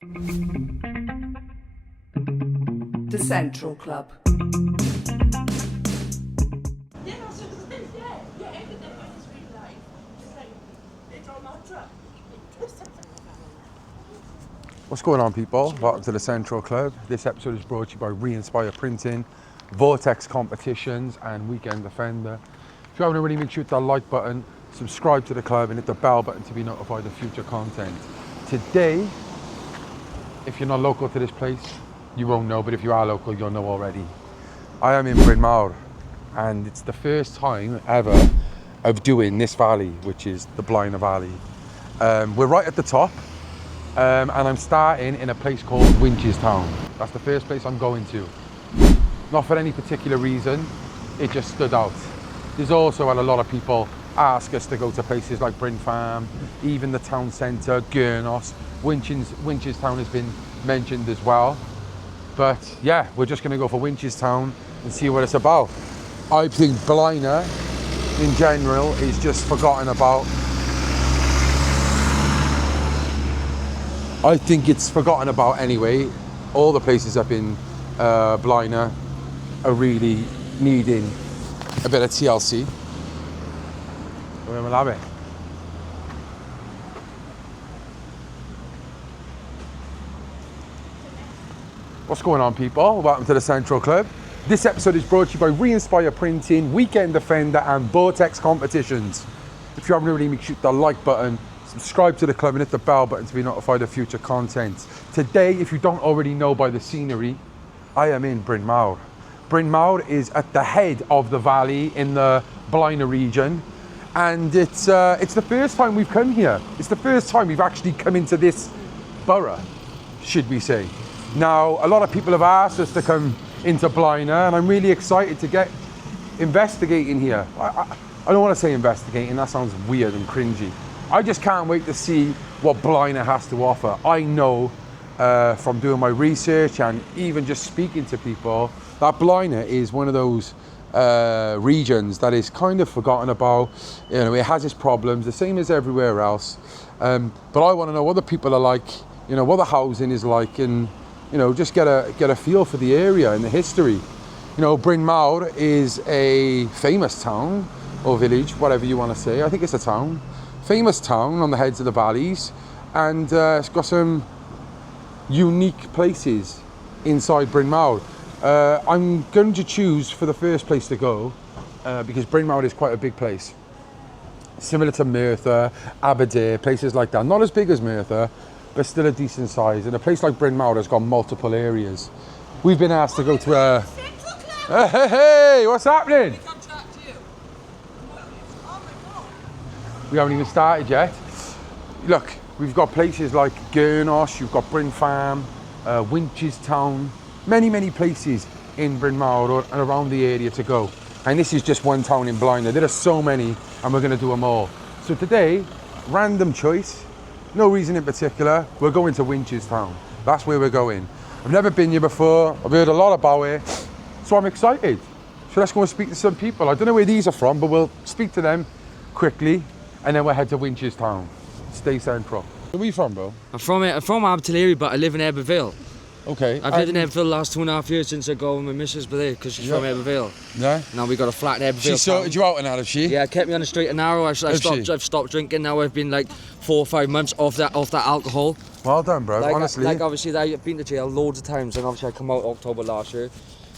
The Central Club. What's going on, people? Welcome to the Central Club. This episode is brought to you by Re-Inspire Printing, Vortex Competitions and Weekend Defender. If you haven't already, make sure to hit that like button, subscribe to the club and hit the bell button to be notified of future content. Today, if you're not local to this place, you won't know, but if you are local, you'll know already. I am in Brynmawr, and it's the first time ever of doing this valley, which is the Blaenau Valley. We're right at the top. And I'm starting in a place called WINCHESTOWN. That's the first place I'm going to. Not for any particular reason, it just stood out. There's also had a lot of people ask us to go to places like Bryn Farm, even the town centre, Gurnos. WINCHESTOWN has been mentioned as well. But yeah, we're just going to go for WINCHESTOWN and see what it's about. I think Blaenau in general is just forgotten about. I think it's forgotten about anyway. All the places up in Blaenau are really needing a bit of TLC. We'll have it. What's going on, people? Welcome to the Central Club. This episode is brought to you by Re-Inspire Printing, Weekend Defender and Vortex Competitions. If you haven't already, make sure to hit the like button, subscribe to the club and hit the bell button to be notified of future content. Today, if you don't already know by the scenery, I am in Brynmawr. Brynmawr is at the head of the valley in the Blaenau region, and it's the first time we've come here. It's the first time we've actually come into this borough, should we say. Now, a lot of people have asked us to come into Blaenau, and I'm really excited to get investigating here. I don't want to say investigating, that sounds weird and cringy. I just can't wait to see what Blaenau has to offer. I know from doing my research and even just speaking to people that Blaenau is one of those regions that is kind of forgotten about. You know, it has its problems, the same as everywhere else. But I want to know what the people are like, you know, what the housing is like, and you know, just get a feel for the area and the history. You know, Brynmawr is a famous town or village, whatever you want to say. I think it's a town. Famous town on the heads of the valleys, and it's got some unique places inside Brynmawr. I'm going to choose for the first place to go because Brynmawr is quite a big place, similar to Merthyr, Aberdare, places like that. Not as big as Merthyr, but still a decent size. And a place like Brynmawr has got multiple areas. We've been asked to go to a... Hey, what's happening? We haven't even started yet. Look, we've got places like Gurnos, you've got Bryn Farm, WINCHESTOWN, many places in Brynmawr and around the area to go. And this is just one town in Blaenau. There are so many, and we're going to do them all. So today, random choice, no reason in particular, we're going to WINCHESTOWN. That's where we're going. I've never been here before, I've heard a lot about it, so I'm excited. So let's go and speak to some people. I don't know where these are from, but we'll speak to them quickly. And then we'll head to WINCHESTOWN. Stay central. Where are you from, bro? I'm from Aberdare, but I live in Eberville. Okay. I've lived in Eberville the last 2.5 years since I go with my missus there, because she's from Eberville. Yeah? Now we got a flat in Eberville. She sorted you out and that, has she? Yeah, kept me on the straight and narrow. I've stopped drinking now. I've been like 4 or 5 months off that alcohol. Well done, bro, honestly. Like obviously, I've been to jail loads of times, and obviously I come out October last year.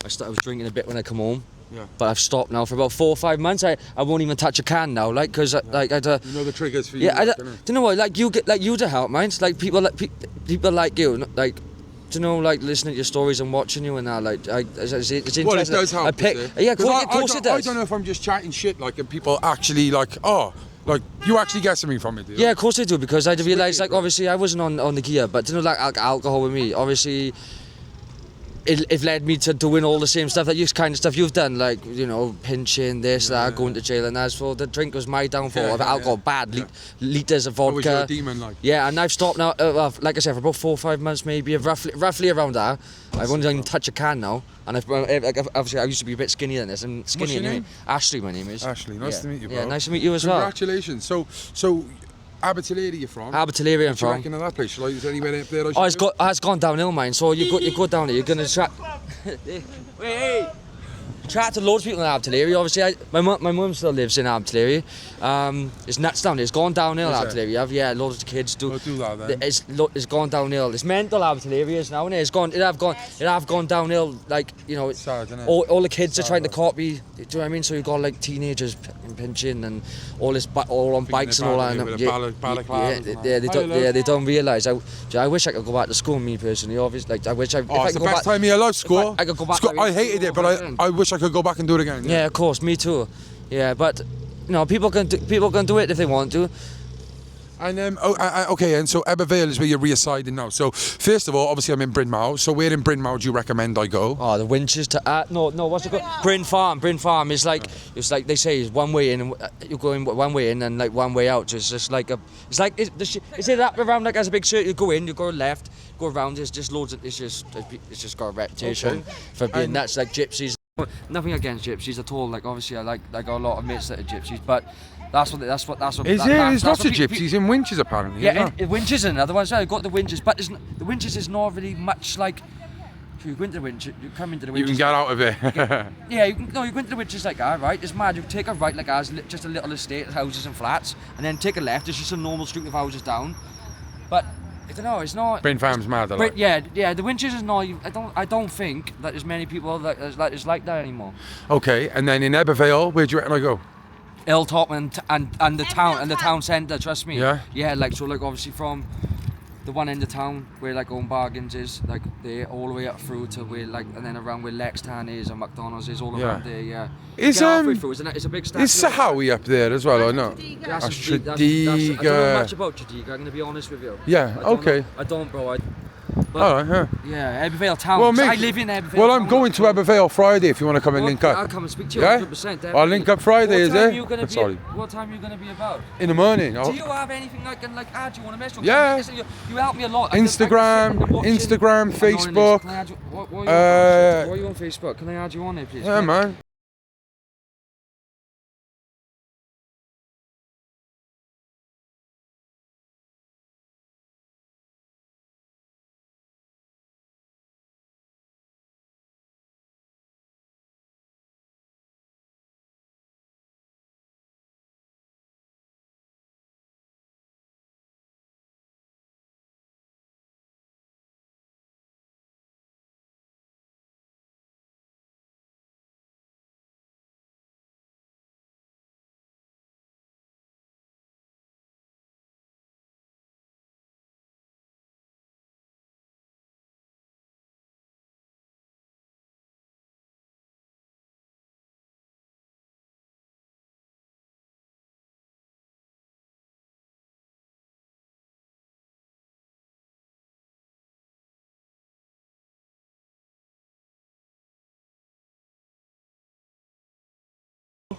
I was drinking a bit when I come home. Yeah. But I've stopped now for about 4 or 5 months. I won't even touch a can now, like, because like I you know the triggers for you. Yeah, do you know what? Like you to help, mind. Like people like you, like, do you know, like listening to your stories and watching you and that, like, it's interesting. Well, it does help. Yeah, of course it does. I don't know if I'm just chatting shit, like, and people actually like, oh, like you actually get something from it, do you? Yeah, of course they do, because I realised, like, obviously I wasn't on the gear, but you know, like alcohol with me, obviously. It led me to doing all the same stuff, that kind of stuff you've done, like, you know, pinching, this, that, going to jail, and as for the drink was my downfall. Alcohol, bad, litres of vodka. Was you a demon, like? Yeah, and I've stopped now, like I said, for about 4 or 5 months, maybe, roughly around that. I won't even touch a can now, and obviously I used to be a bit skinnier than this. I'm skinny anyway. Ashley, my name is. Ashley, nice to meet you, bro. Yeah, nice to meet you as well. Congratulations. So Abertillery you're from? Abertillery I'm What do you from. reckon of that place? Like, is there anywhere up there I should Oh, do? it's gone downhill, mine. So you go down there, you're gonna try. Hey. Chat to loads of people in Abertillery. Obviously, my mum still lives in Abertillery. It's nuts down there. It's gone downhill, Is it? Abertillery. Yeah, loads of kids do. We'll do that then. It's gone downhill. It's mental, Abertillery is now, innit? It have gone downhill. Like, you know, Sad, isn't it? all the kids are Sad, trying to that. copy. Do you know what I mean? So you've got like teenagers pinching and all this, all on bikes and all that. With a balaclava and They don't realise. I wish I could go back to school, me personally. Obviously, like I wish I. If Oh, I it's could the go best back, time of your life, school. I could go back School, like I hated it, but again. I wish I could go back and do it again. Yeah, of course, me too. Yeah, but you know, people can do it if they want to. And okay, and so Ebervale is where you're residing now. So first of all, obviously I'm in Brynmawr. So where in Brynmawr do you recommend I go? Oh, the Winchester. No, what's it called? Bryn Farm is like it's like they say, it's one way in, and you go in one way in and like one way out. It's just like is it up around like as a big circle? You go in, you go left, go around. There's just loads of. It's just got a reputation for being nuts, like gypsies. Nothing against gypsies at all. Like obviously, I like a lot of mates that are gypsies, but that's what. Is there? There's lots of gypsies in Winches apparently. Yeah, Winches and another one. So I got the Winches, but the Winches is not really much like. If you go into the Winches, you come into the You Winches. can get out of it. Yeah, you go into the Winches like that, right? It's mad. You take a right like as just a little estate, houses and flats, and then take a left. It's just a normal street with houses down. But I don't know. It's not. Bryn Farm's mad. I like. Yeah. The Winches is not. I don't think that there's many people that is like that anymore. Okay, and then in Ebervale, where do you reckon I go? Hilltop and the town centre. Trust me. Yeah? Yeah, like so, like obviously from the one end of town where like Own Bargains is, like there all the way up through to where like and then around where Lextown is and McDonald's is all around there. Yeah. Is Get halfway through, it's a big statue. Is Sahawi up there as well or not? That's Shadiga. I don't know much about Shadiga. I'm gonna be honest with you. Yeah. Okay. I don't, bro. All right. Yeah. Yeah, Ebervale town. Well, 'cause mate, I live in Ebervale. Well, I'm town, going to Ebervale Friday if you want to come and link I'll up. come and speak to you. Yeah? 100%. I'll link up Friday, is it? Sorry. What time are you gonna be about? In the morning. Do you have anything like add you on a message? Yeah. You help me a lot. Instagram, Facebook. Can I add you, what are you on Facebook? Can I add you on there, please? Yeah, man.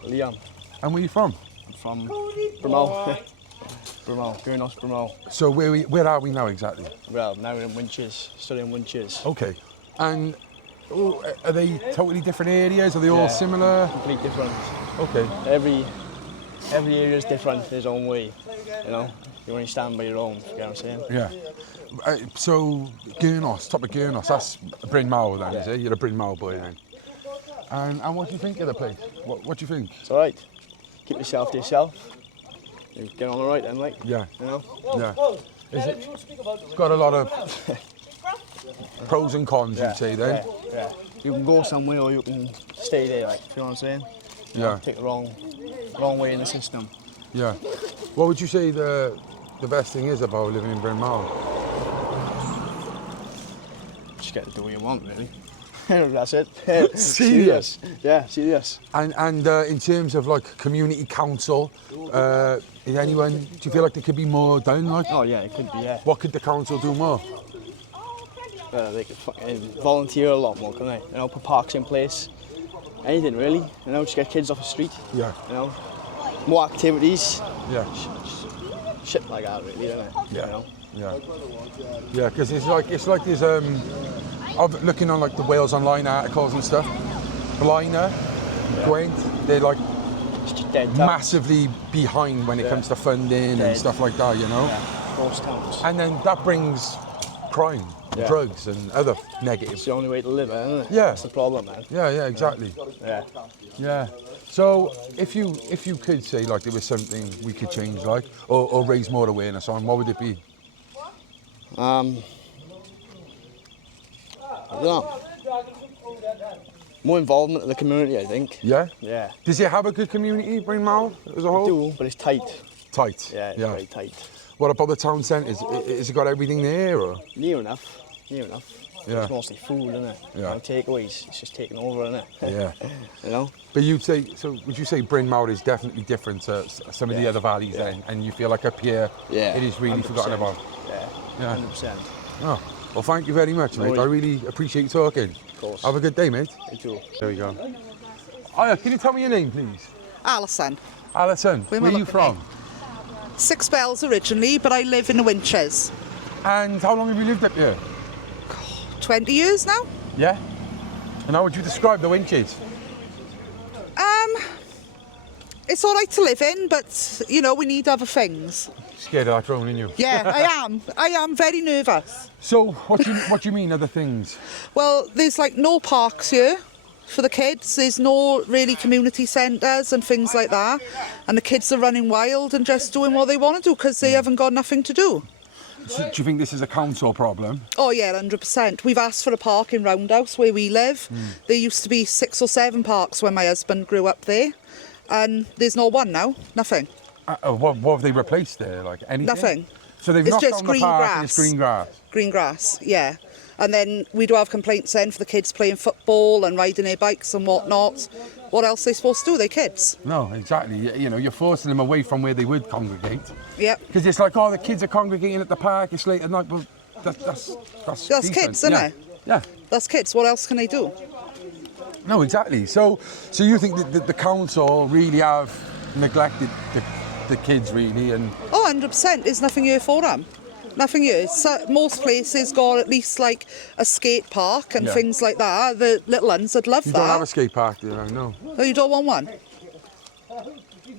Liam. And where are you from? I'm from Brynmawr. Brynmawr. So where are we now exactly? Well, now we're in Winches, studying Winches. Okay. And are they totally different areas? Are they all similar? Complete different. Okay. Every area is different in its own way, you know? You only stand by your own, you know what I'm saying? Yeah. So Gurnos, top of Gurnos, that's Brynmawr then, is it? You're a Brynmawr boy then. And what do you think of the place? What do you think? It's alright. Keep yourself to yourself. You get on alright then, like, Yeah. you know? Yeah. Is it? It's got a lot of pros and cons, you'd say then? Yeah. You can go somewhere or you can stay there, like, you know what I'm saying? You know, Yeah. take the wrong way in the system. Yeah. What would you say the best thing is about living in Brynmawr? Just get to do what you want, really. That's it. Serious? Yeah, serious. And in terms of like community council, is anyone? Do you feel like there could be more done? Like, Oh yeah, it could be, yeah. what could the council do more? They could fucking volunteer a lot more, couldn't they? You know, put parks in place. Anything really. You know, just get kids off the street. Yeah. You know, more activities. Yeah. Shit like that, really, isn't it? Yeah. You know? Yeah. Yeah, because it's like there's I'm looking on like the Wales Online articles and stuff. Blaenau, Gwent, they're like Dead towns. massively behind when it comes to funding and stuff like that, you know? Yeah, ghost towns. And then that brings crime, drugs and other negatives. It's the only way to live, isn't it? Yeah. That's the problem, man. Yeah, exactly. Yeah. Yeah. So if you could say like there was something we could change, like, or raise more awareness on, what would it be? I don't know. More involvement in the community, I think. Yeah? Yeah. Does it have a good community, Brynmawr, as a whole? Do, but it's tight. Tight. Yeah, it's very tight. What about the town centre? Has it got everything there, or? Near enough. Yeah. It's mostly food, isn't it? Yeah. You know, takeaways, it's just taking over, isn't it? Yeah. You know? But would you say Brynmawr is definitely different to some of the other valleys then, and you feel like up here it is really 100%. forgotten about? Yeah, 100%. Oh, well, thank you very much, mate. I really appreciate you talking. Of course. Have a good day, mate. You too. There we go. Hiya, can you tell me your name, please? Alison. Alison, where are you from? Six Bells originally, but I live in the Winches. And how long have you lived up here? 20 years now. Yeah? And how would you describe the Winches? It's all right to live in, but, you know, we need other things. Scared of that drowning you? Yeah, I am. I am very nervous. So, what do you mean, other things? Well, there's like no parks here for the kids. There's no really community centres and things like that. And the kids are running wild and just doing what they want to do because they haven't got nothing to do. So, do you think this is a council problem? Oh yeah, 100%. We've asked for a park in Roundhouse where we live. There used to be 6 or 7 parks when my husband grew up there. And there's no one now, nothing. What have they replaced there? Like anything? Nothing. So they've It's knocked just down the green park and grass. it's green grass? Green grass, yeah. And then we do have complaints then for the kids playing football and riding their bikes and whatnot. What else are they supposed to do? They're kids. No, exactly. You know, you're forcing them away from where they would congregate. Yep. Because it's like, oh, the kids are congregating at the park, it's late at night. Well, that's decent. kids, isn't yeah. it? Yeah. That's kids. What else can they do? No, exactly. So you think that the council really have neglected the kids, really, and Oh, 100%. There's nothing here for them. Nothing here. So, most places got at least like a skate park and things like that. The little ones would love you that. don't have a skate park, do you? No. Oh, you don't want one?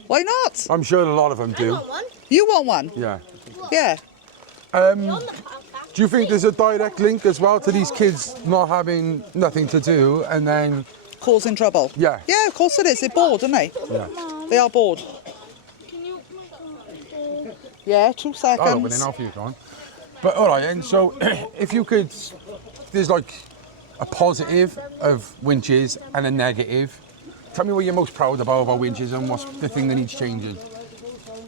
Why not? I'm sure a lot of them do. You want one? Yeah. Yeah. Do you think there's a direct link as well to these kids not having nothing to do and then Causing trouble? Yeah. Yeah, of course it is. They're bored, aren't they? Yeah. They are bored. Yeah, 2 seconds. I'll open it now for you, John. But all right, and so if you could, there's like a positive of Winches and a negative. Tell me what you're most proud about Winches and what's the thing that needs changing.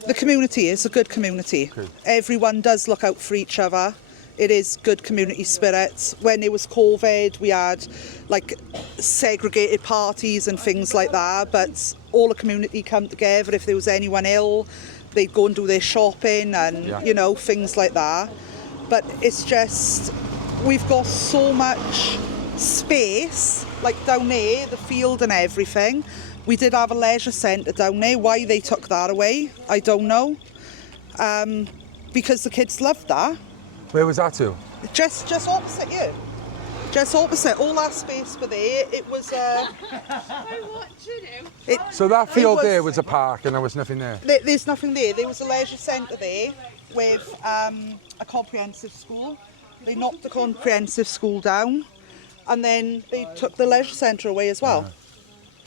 The community is a good community. Good. Everyone does look out for each other. It is good community spirit. When it was COVID, we had like segregated parties and things like that, but all the community come together. If there was anyone ill, they'd go and do their shopping and, you know, things like that. But it's just, we've got so much space, like down there, the field and everything. We did have a leisure centre down there. Why they took that away, I don't know. Because the kids loved that. Where was that to? Just opposite you. Just opposite. All that space for there, it was... So that field was- there was a park and there was nothing there? There's nothing there. There was a leisure centre there with a comprehensive school. They knocked the comprehensive school down and then they took the leisure centre away as well.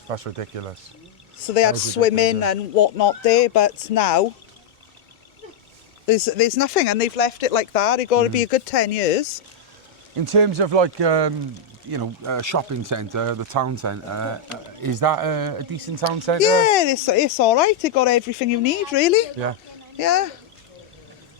That's ridiculous. So they had That is swimming ridiculous. and whatnot there, but now there's nothing and they've left it like that. It got to be a good 10 years. In terms of like, you know, a shopping centre, the town centre, is that a decent town centre? Yeah, it's all right. It got everything you need, really. Yeah. Yeah.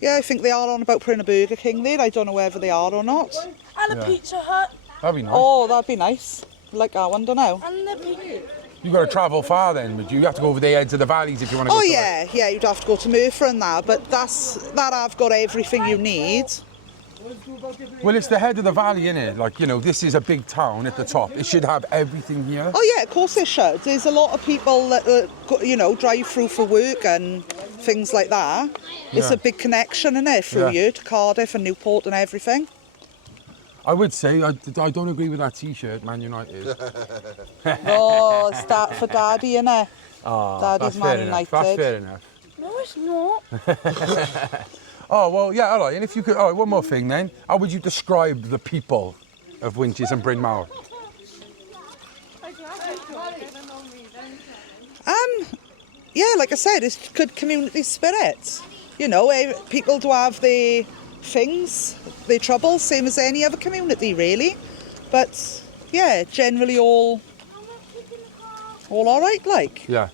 Yeah, I think they are on about putting a Burger King there. I don't know whether they are or not. And a Pizza Hut. That'd be nice. Oh, that'd be nice. Like that one, don't know. And the pizza. You've got to travel far then, would you? You have to go over the edge of the valleys if you want to go Oh to yeah, you'd have to go to Merthyr and that, but that I've got everything you need. Well, it's the head of the valley, innit? Like, you know, this is a big town at the top. It should have everything here. Oh yeah, of course it should. There's a lot of people that you know, drive through for work and things like that. It's Yeah. a big connection, isn't it, through Yeah. you to Cardiff and Newport and everything. I would say I don't agree with that T-shirt, Man United. Oh, start for Daddy, innit? Daddy's Man United. That's fair enough. No, it's not. Oh, well, yeah, all right. And if you could, all right, one more thing then. How would you describe the people of Winches and Brynmawr? Yeah, like I said, it's good community spirit. You know, people do have their things, their troubles, same as any other community, really. But yeah, generally all right, like. Yeah.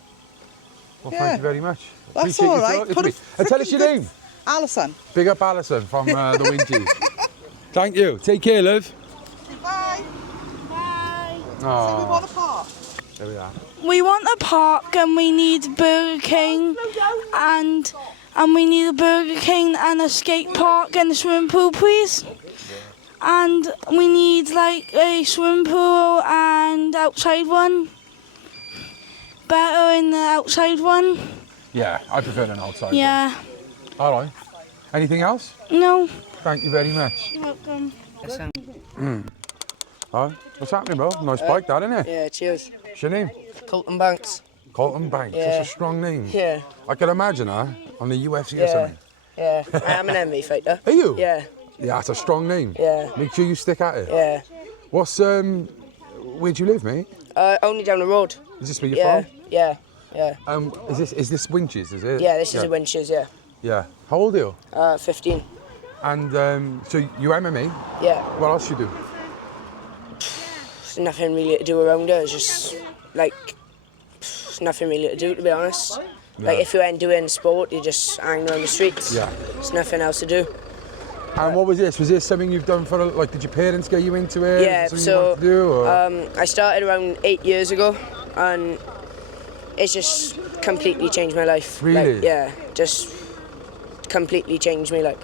Well, Yeah. thank you very much. That's Appreciate all you right. talking Put to a me. And tell us freaking your good- name. Alison. Big up Alison from the Winches. Thank you. Take care, love. Bye. Bye. So we Oh, want a park. there we are. We want a park and we need Burger King and we need a Burger King and a skate park and a swimming pool, please. And we need like a swimming pool and outside one. Better in the outside one. Yeah, I prefer an outside one. Yeah. All right. Anything else? No. Thank you very much. You're welcome. Oh, what's happening, bro? Nice bike, that, isn't it? Yeah, cheers. What's your name? Colton Banks. Colton Banks. Yeah. That's a strong name. Yeah, I can imagine her on the UFC or Yeah. something. yeah. I am an MMA fighter. Are you? Yeah, Yeah, that's a strong name. Yeah. Make sure you stick at it. yeah. What's where do you live, mate? Only down the road. Is this where you're Yeah, from? yeah, yeah. Is this Winches, is it? Yeah, this is a Winches, yeah. Yeah. How old are you? 15. And so you MMA. Yeah. What else you do? There's nothing really to do around here. It's just, like, there's nothing really to do, to be honest. Like, if you ain't doing sport, you just hang around the streets. Yeah. There's nothing else to do. And what was this? Was this something you've done for, like, did your parents get you into it? Yeah, Something you so wanted to do, or? I started around 8 years ago, and it's just completely changed my life. Really? Like, yeah, just completely changed me. Like,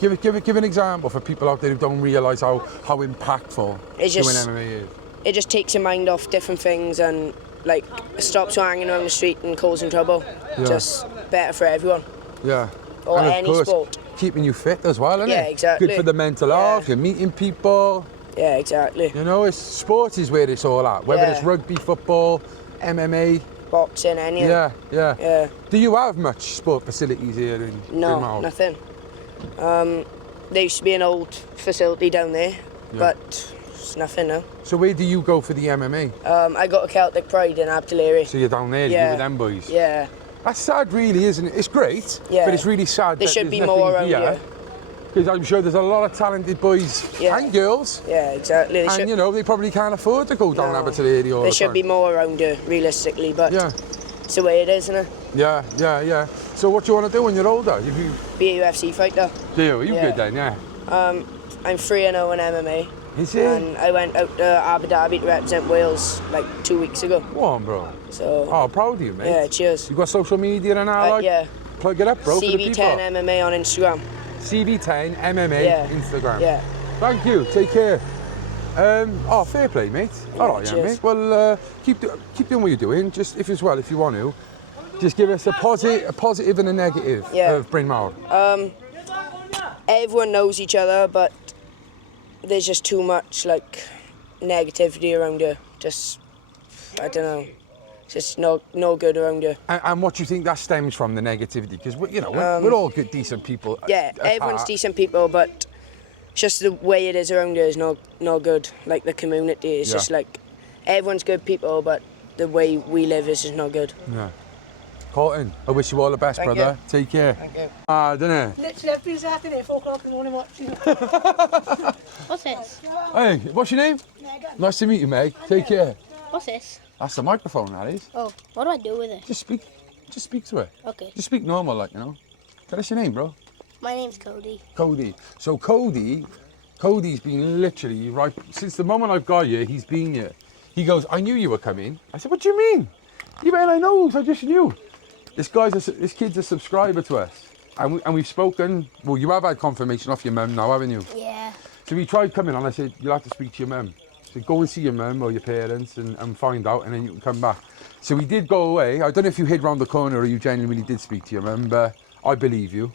Give an example for people out there who don't realise how impactful It's doing just- MMA is. it just takes your mind off different things and like stops you hanging around the street and causing trouble. Yeah. Just better for everyone. Yeah. Or And of any course, sport. keeping you fit as well, isn't Yeah, it? exactly. Good for the mental Yeah. health, you're meeting people. Yeah, exactly. You know, sport is where it's all at. Whether Yeah. it's rugby, football, MMA. Boxing, anything. Yeah, yeah. Yeah. Do you have much sport facilities here in No, Brynmawr? nothing. There used to be an old facility down there, but it's nothing now. So where do you go for the MMA? I got a Celtic Pride in Abdulary. So you're down there, you Yeah. with them boys? Yeah, That's sad, really, isn't it? It's great, Yeah. but it's really sad there that should there's be more nothing around here. Because I'm sure there's a lot of talented boys Yeah. and girls, Yeah, exactly. There and should, you know, they probably can't afford to go down No. Abbotsford all there the should time. be more around here, realistically, but Yeah, it's the way it is, isn't it? yeah. So what do you want to do when you're older? You Be a UFC fighter. do? Are you Yeah. good then? Yeah. I'm 3-0 in MMA, Is it? and I went out to Abu Dhabi to represent Wales like 2 weeks ago. Go on, bro. So Oh, proud of you, mate. yeah, cheers. You got social media and all, like? Yeah, Plug it up, bro, for the people. CB10 MMA on Instagram. CB10 MMA Yeah. Instagram. Yeah. Thank you. Take care. Fair play, mate. All right, yeah, cheers. mate. Well, keep doing what you're doing. Just if you want to, just give us a positive and a negative Yeah. of Brynmawr. Everyone knows each other, but there's just too much like negativity around here. Just I don't know. It's just no good around here. And what do you think that stems from, the negativity? Because we're all good, decent people. Yeah, at everyone's heart. decent people, but it's just the way it is around here is no good. Like the community, it's Yeah. just like everyone's good people, but the way we live is just not good. Yeah. Colton, I wish you all the best, Thank brother. Take care. Thank you. Don't it? Literally, I've been sat in here 4 o'clock in the morning watching. What's this? Hey, what's your name? Megan. Nice to meet you, Meg. Take care. What's this? That's the microphone, that is. Oh, what do I do with it? Just speak to it. Okay. Just speak normal, like, you know. Tell us your name, bro. My name's Cody. Cody. So Cody's been literally, right, since the moment I've got you, he's been here. He goes, I knew you were coming. I said, what do you mean? You mean I know, I just knew. This kid's a subscriber to us. And we've spoken, well, you have had confirmation off your mum now, haven't you? Yeah. So he tried coming on, I said, you'll have to speak to your mum. So go and see your mum or your parents and find out, and then you can come back. So we did go away. I don't know if you hid round the corner or you genuinely did speak to your mum, but I believe you.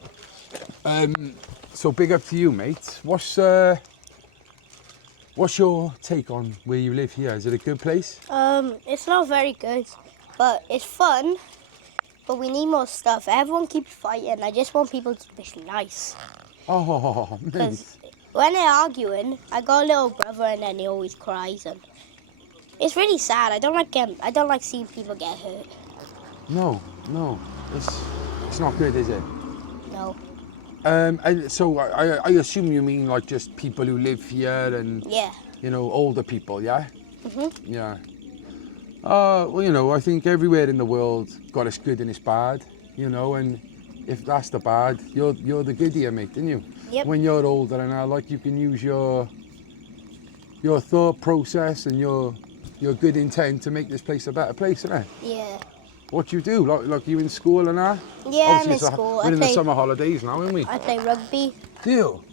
So big up to you, mate. What's What's your take on where you live here? Is it a good place? It's not very good, but it's fun. But we need more stuff. Everyone keeps fighting. I just want people to be nice. Oh, mate. Because when they're arguing, I got a little brother and then he always cries and it's really sad. I don't like seeing people get hurt. No. It's not good, is it? No. And so I assume you mean like just people who live here and Yeah. you know, older people, yeah? Mhm. Yeah. Well, you know, I think everywhere in the world got its good and its bad, you know, and if that's the bad, you're the good here, mate, didn't you? Yep. When you're older and I like you can use your thought process and your good intent to make this place a better place, isn't it? Yeah. What you do? Like you in school and that? Yeah, I'm in Obviously, school. We're in the summer holidays now, aren't we? I play rugby. Do you?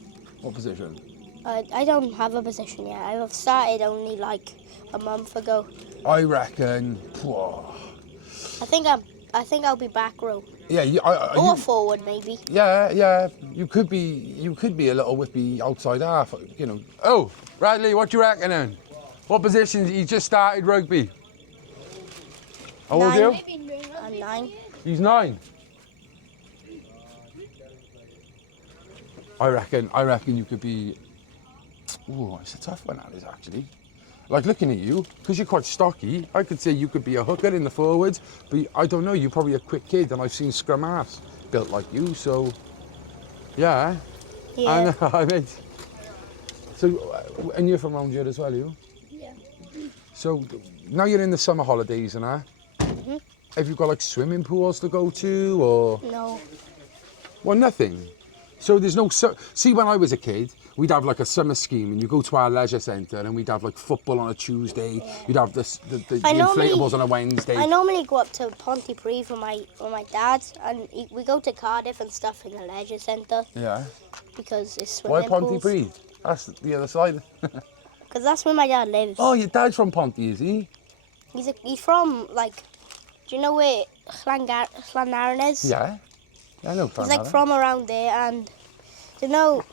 What position? I don't have a position yet. I've started only like a month ago. I reckon. Whoa. I think I'll be back row Yeah, or forward maybe. yeah. You could be a little whippy outside half, you know. Oh, Radley, what do you reckon then? What position? He just started rugby. How old are you? I'm 9. He's 9. I reckon you could be. Oh, it's a tough one, that is actually. Like looking at you, because you're quite stocky, I could say you could be a hooker in the forwards, but I don't know, you're probably a quick kid, and I've seen scrum halves built like you, so yeah. Yeah. I mean, so, and you're from around here as well, you? Yeah. So now you're in the summer holidays and that. Mhm. Have you got like swimming pools to go to, or? No. Well, nothing. So there's no. See, when I was a kid, we'd have like a summer scheme, and you go to our leisure centre, and we'd have like football on a Tuesday. Yeah. You'd have the inflatables on a Wednesday. I normally go up to Pontypridd with my dad, and we go to Cardiff and stuff in the leisure centre Yeah. because it's Why swimming pools. Pontypridd? That's the other side. Because that's where my dad lives. Oh, your dad's from Ponty, is he? He's from like, do you know where Llanarn is? Yeah. I know. He's like from around there, and you know,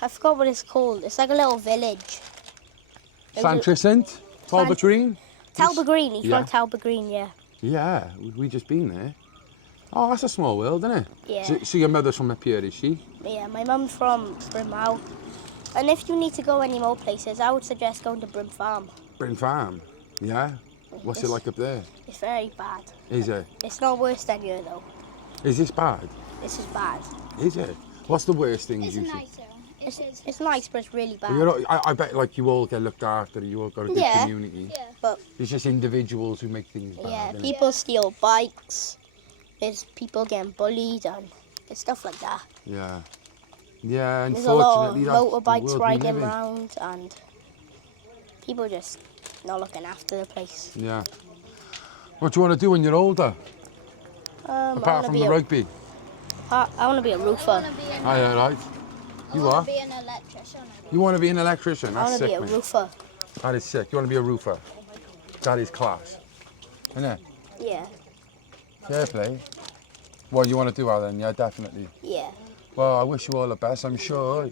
I forgot what it's called. It's like a little village. Llantrisant, Talbot Green. Talbot Green. He's Yeah. from Talbot Green, yeah. Yeah, we just been there. Oh, that's a small world, isn't it? Yeah. So your mother's from up here, is she? Yeah, my mum's from Brynmawr. And if you need to go any more places, I would suggest going to Bryn Farm. Bryn Farm. Yeah. What's it like up there? It's very bad. Is it? It's not worse than here though. Is this bad? This is bad. Is it? What's the worst things you see? It's nice, but it's really bad. Well, I bet like you all get looked after, you all got a good Yeah. community. Yeah. But It's just individuals who make things bad. yeah, innit? people steal bikes. There's people getting bullied and there's stuff like that. Yeah. Yeah, There's a lot of unfortunately, that's the motorbikes world we riding live in. around and people just not looking after the place. Yeah. What do you want to do when you're older? I Apart wanna from be the a- rugby? I want to be a roofer. Oh, yeah, right. You are? Be an electrician. You want to be an electrician? I want That's to be sick, a mate. roofer. That is sick. You want to be a roofer? That is class. Isn't it? Yeah, Fair play. Well, you want to do that then? Yeah, definitely. yeah. Well, I wish you all the best, I'm sure.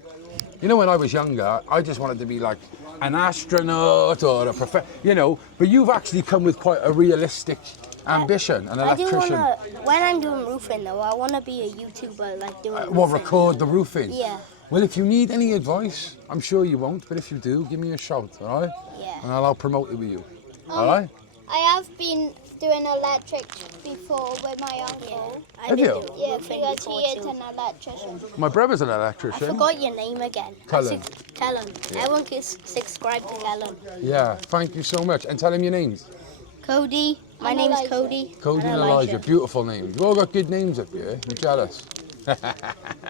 You know, when I was younger, I just wanted to be like an astronaut or a you know, but you've actually come with quite a realistic ambition, an I do electrician. want to, when I'm doing roofing though, I want to be a YouTuber, like doing Well, roofing. record the roofing. Yeah, Well, if you need any advice, I'm sure you won't, but if you do, give me a shout, all right? yeah. And I'll promote it with you, all right? I have been doing electric before with my uncle. Have you? Yeah, because he is an electrician. My brother's an I electrician. forgot your name again. Cullen. Cullen. Everyone can subscribe to Cullen. Yeah, thank you so much. And tell him your names. Cody. My And name's Elijah. Cody. Cody and Elijah, beautiful names. You all got good names up here. You're jealous.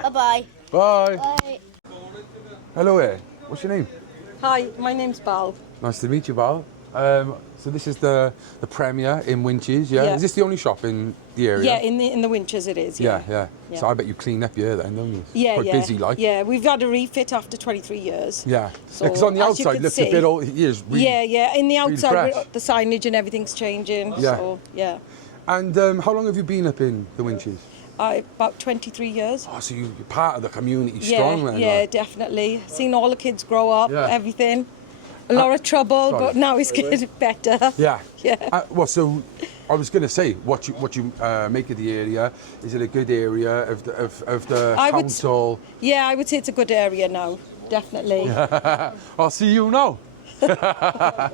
Bye-bye. Bye. Bye. Hello there. What's your name? Hi, my name's Bal. Nice to meet you, Val. So this is the Premier in Winches, yeah? Yeah. Is this the only shop in the area? Yeah, in the Winches it is. Yeah, Yeah, yeah. So I bet you clean up here then, don't you? yeah. Quite yeah. busy, like. Yeah, we've had a refit after 23 years. Yeah. So, Because on the as you outside can looks a see- bit old. It is really, Yeah. In the really outside, fresh. the signage and everything's changing. Yeah. So, yeah. And how long have you been up in the Winches? About 23 years. Oh, so you're part of the community Yeah, strong then? yeah, like. definitely. Seen all the kids grow up, Yeah. everything. A lot of trouble, but now it's getting better. Yeah. Yeah. Well, so I was going to say, what you make of the area? Is it a good area of the council? Yeah, I would say it's a good area now, definitely. I'll see you now. I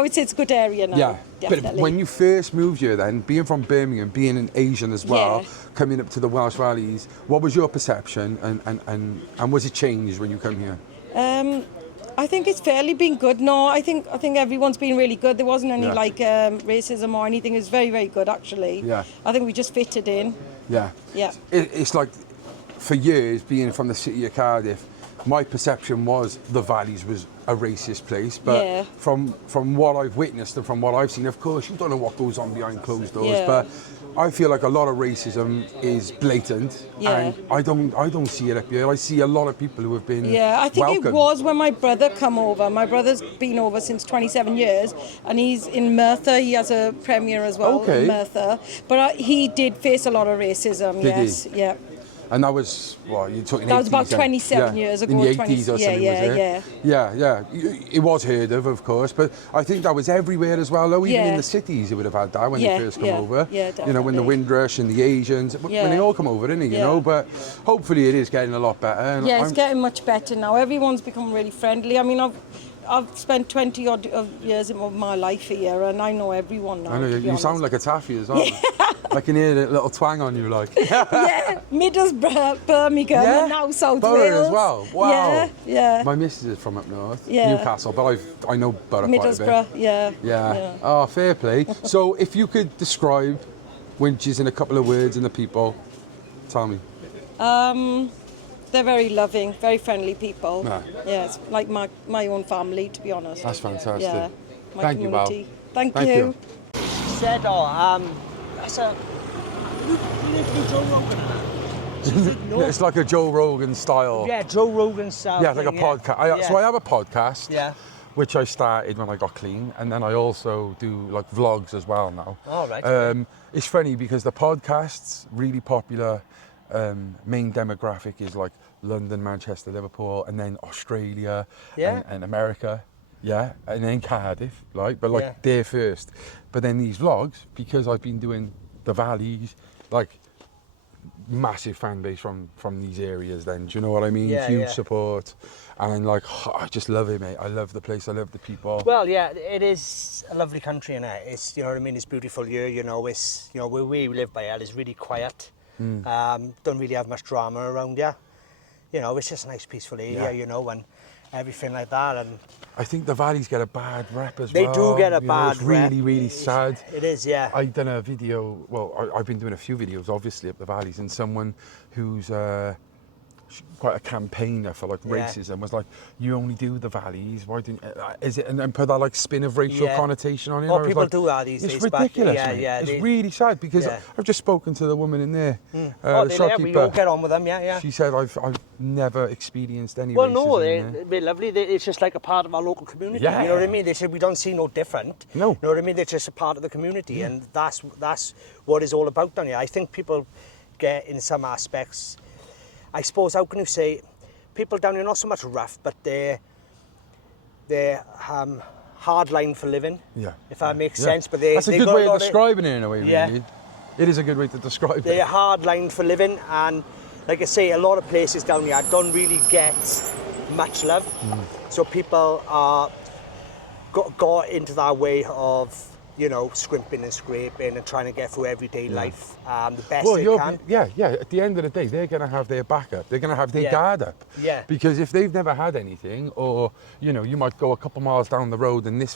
would say it's a good area now. Yeah, definitely. but when you first moved here, then being from Birmingham, being an Asian as well, coming up to the Welsh Valleys, what was your perception, and was it changed when you come here? I think it's fairly been good. No, I think everyone's been really good. There wasn't any racism or anything. It was very, very good actually. Yeah. I think we just fitted in. Yeah. Yeah. It's like, for years, being from the city of Cardiff, my perception was the Valleys was a racist place, but from what I've witnessed and from what I've seen, of course, you don't know what goes on behind closed doors, but I feel like a lot of racism is blatant, and I don't see it up here. I see a lot of people who have been I think welcomed. it was when my brother come over. My brother's been over since 27 years, and he's in Merthyr. He has a premier as well in Merthyr, but he did face a lot of racism. Did he? Yeah. And that was, you're talking That 80s, was about 27 years ago. In the 80s or something, was it? Yeah. It was heard of course, but I think that was everywhere as well, though. Even in the cities, you would have had that when they first come over. Yeah, definitely. You know, when the Windrush and the Asians, when they all come over, innit, you know? But hopefully it is getting a lot better. And it's getting much better now. Everyone's become really friendly. I mean, I've spent 20 odd years of my life here, and I know everyone now. I know, you sound like a taffy as well. I can hear a little twang on you, like. Middlesbrough, Birmingham, and now South Borough Wales. as well. Wow. Yeah. My missus is from up north, Newcastle, but I know Borough quite a bit. Middlesbrough, yeah. Oh, fair play. So, if you could describe Winches in a couple of words and the people, tell me. They're very loving, very friendly people. Yeah, it's like my own family, to be honest. That's fantastic. Yeah, my Thank community. you, Val. Thank you. She said, that's a... You need to do Joe Rogan. It's like a Joe Rogan style. Yeah, Joe Rogan style. Yeah, like a podcast. So I have a podcast. Yeah. Which I started when I got clean, and then I also do like vlogs as well now. Oh, right. It's funny because the podcast's really popular. Main demographic is like London, Manchester, Liverpool, and then Australia and America, and then Cardiff, like they're first. But then these vlogs, because I've been doing the valleys, like massive fan base from these areas. Then do you know what I mean? Huge support, and like I just love it, mate. I love the place. I love the people. Well, yeah, it is a lovely country, and it's, you know what I mean. It's beautiful here. You know, it's, you know, where we live by it is really quiet. Don't really have much drama around here. You know, it's just a nice peaceful area, you know, and everything like that. And I think the valleys get a bad rep as well. They do get a bad It's really, really sad. It is, yeah. I've done a video, I've been doing a few videos, obviously, up the valleys, and someone who's quite a campaigner for like racism was like, you only do the valleys, why didn't is it, and put that like spin of racial connotation on it. Well, people do that these days. It's ridiculous, mate. It's really sad because I've just spoken to the woman in there, oh, the shopkeeper. we all get on with them, She said I've never experienced any well, racism. no, there. they're lovely. It's just like a part of our local community. Yeah. You know what I mean? They said we don't see no different. No. You know what I mean? They're just a part of the community, and that's what it's all about down here. I think people get, in some aspects, I suppose, how can you say, people down here not so much rough, but they're hard line for living. Yeah. If that makes sense. But that's a good way of describing it in a way. Really. It is a good way to describe it. They're hard line for living, and like I say, a lot of places down here don't really get much love. So people are got into that way of, you know, scrimping and scraping and trying to get through everyday life the best they can. At the end of the day, they're going to have their backup. They're going to have their guard up. Yeah. Because if they've never had anything, or, you know, you might go a couple miles down the road and this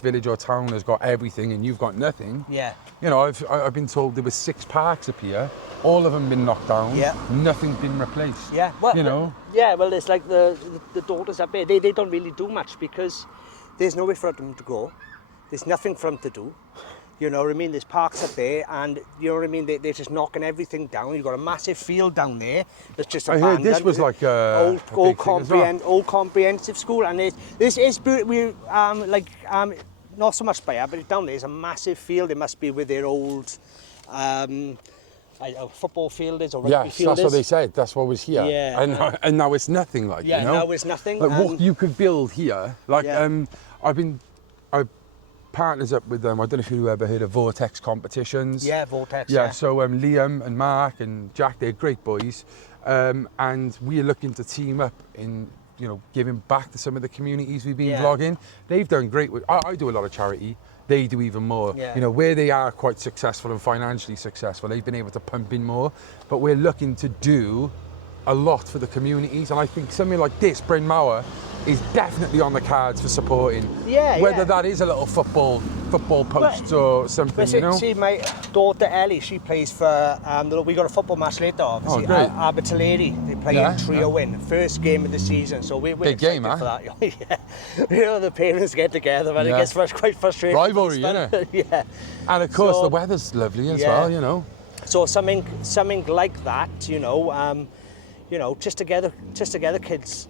village or town has got everything and you've got nothing. Yeah. You know, I've been told there were 6 parks up here. All of them been knocked down. Yeah. Nothing's been replaced. Yeah. Well, you know. Yeah. Well, it's like the daughters up here. They don't really do much because there's nowhere for them to go. There's nothing for them to do. You know what I mean? There's parks up there, and you know what I mean? They're just knocking everything down. You've got a massive field down there that's just abandoned. I heard this was like old comprehensive school, and this is we not so much by here, but down there is a massive field. It must be with their old a football field is or rugby Yes, field that's is. what they said. That's what was here. Yeah. And now it's nothing, like, Yeah, you know? now it's nothing. Like what you could build here. Like, Yeah. I partners up with them. I don't know if you ever heard of Vortex competitions. Yeah, Vortex. Yeah, so Liam and Mark and Jack, they're great boys. And we're looking to team up in, you know, giving back to some of the communities we've been vlogging. They've done great. I do a lot of charity. They do even more. Yeah. You know, where they are quite successful and financially successful, they've been able to pump in more. But we're looking to do a lot for the communities. And I think something like this, Brynmawr, is definitely on the cards for supporting. Yeah, Whether that is a little football post or something, you know? See, my daughter Ellie, she plays for, we got a football match later, obviously. Oh, great. Abertillery, they play in 3-0 first game of the season, so we're Big excited game, for that. Yeah. You know, the parents get together and it gets quite frustrating. Rivalry, innit? Yeah. And of course, the weather's lovely as well, you know? So something like that, you know, just together kids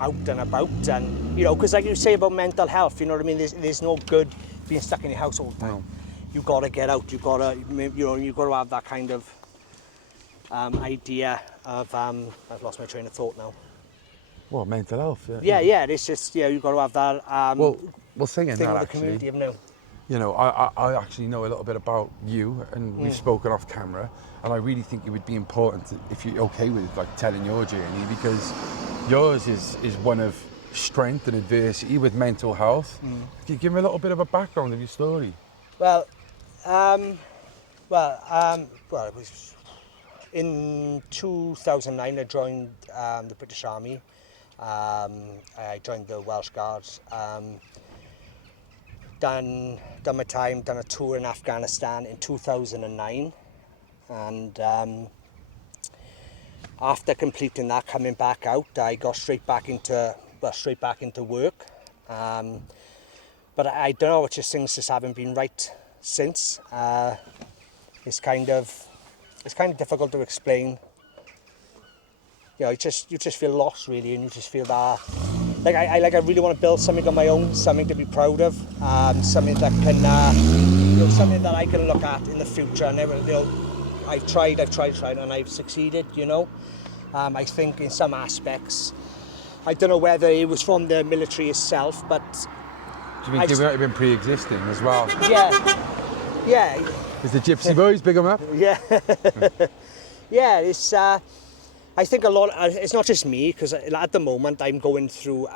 out and about, and you know, because like you say about mental health, you know what I mean, there's no good being stuck in your house all the time. No. You got to get out, you got to have that kind of idea of I've lost my train of thought now. Well, mental health, Yeah, it's just, you got to have that well, saying thing that, with the actually, community of now. you know, I actually know a little bit about you, and we've spoken off camera, and I really think it would be important if you're okay with like telling your journey, because yours is one of strength and adversity with mental health. Can you give me a little bit of a background of your story? Well, it was in 2009 I joined the British Army. I joined the Welsh Guards. Done my time, done a tour in Afghanistan in 2009, and after completing that, coming back out, I got straight back into work. But I don't know, it's just things just haven't been right since. It's kind of difficult to explain. You know, you just feel lost really, and you just feel that. Like I really want to build something on my own, something to be proud of, something that can, something that I can look at in the future. I've tried, and I've succeeded. You know, I think in some aspects, I don't know whether it was from the military itself, but Do you think it might have been pre-existing as well? Yeah. Is the Gypsy Boys, big 'em up? Yeah. Yeah, it's. I think a lot. It's not just me, because at the moment I'm going through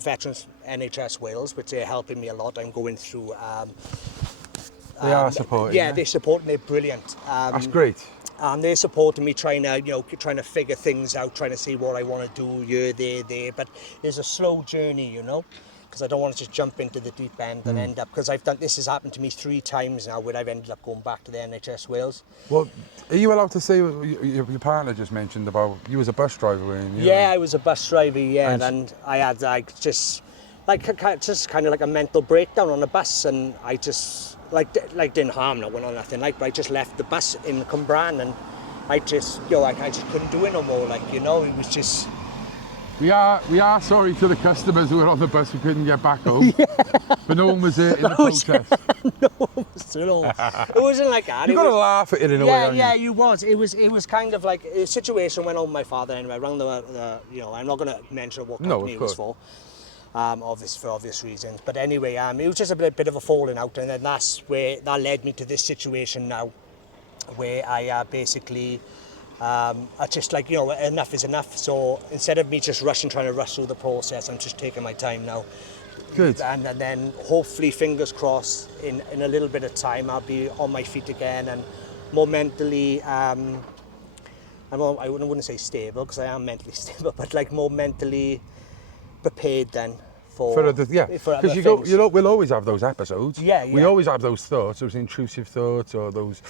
Veterans NHS Wales, which are helping me a lot. I'm going through. They are supporting. Yeah, they're supporting. They're brilliant. That's great. And they're supporting me, trying to figure things out, trying to see what I want to do here, there. But it's a slow journey, you know, because I don't want to just jump into the deep end and end up. Because this has happened to me 3 times now, where I've ended up going back to the NHS Wales. Well, are you allowed to say your partner just mentioned about you as a bus driver, weren't you? Yeah, I was a bus driver. Yeah, and I had just kind of like a mental breakdown on the bus, and I just didn't harm no one or nothing but I just left the bus in Cwmbran, and I just couldn't do it no more. It was just. We are sorry to the customers who were on the bus who couldn't get back home. Yeah. But no one was there in the protest. No one was at all. It wasn't like that. You got to laugh at it in a way. Yeah, you was. It was kind of like a situation went on with my father anyway. Around I'm not going to mention what company it was for. For obvious reasons. But anyway, it was just a bit of a falling out, and then that led me to this situation now, where I basically. I just enough is enough. So instead of me just trying to rush through the process, I'm just taking my time now. Good. And then hopefully, fingers crossed, in a little bit of time, I'll be on my feet again and more mentally. I wouldn't say stable, because I am mentally stable, but more mentally prepared then. Because we'll always have those episodes. Yeah. We always have those thoughts, those intrusive thoughts, or those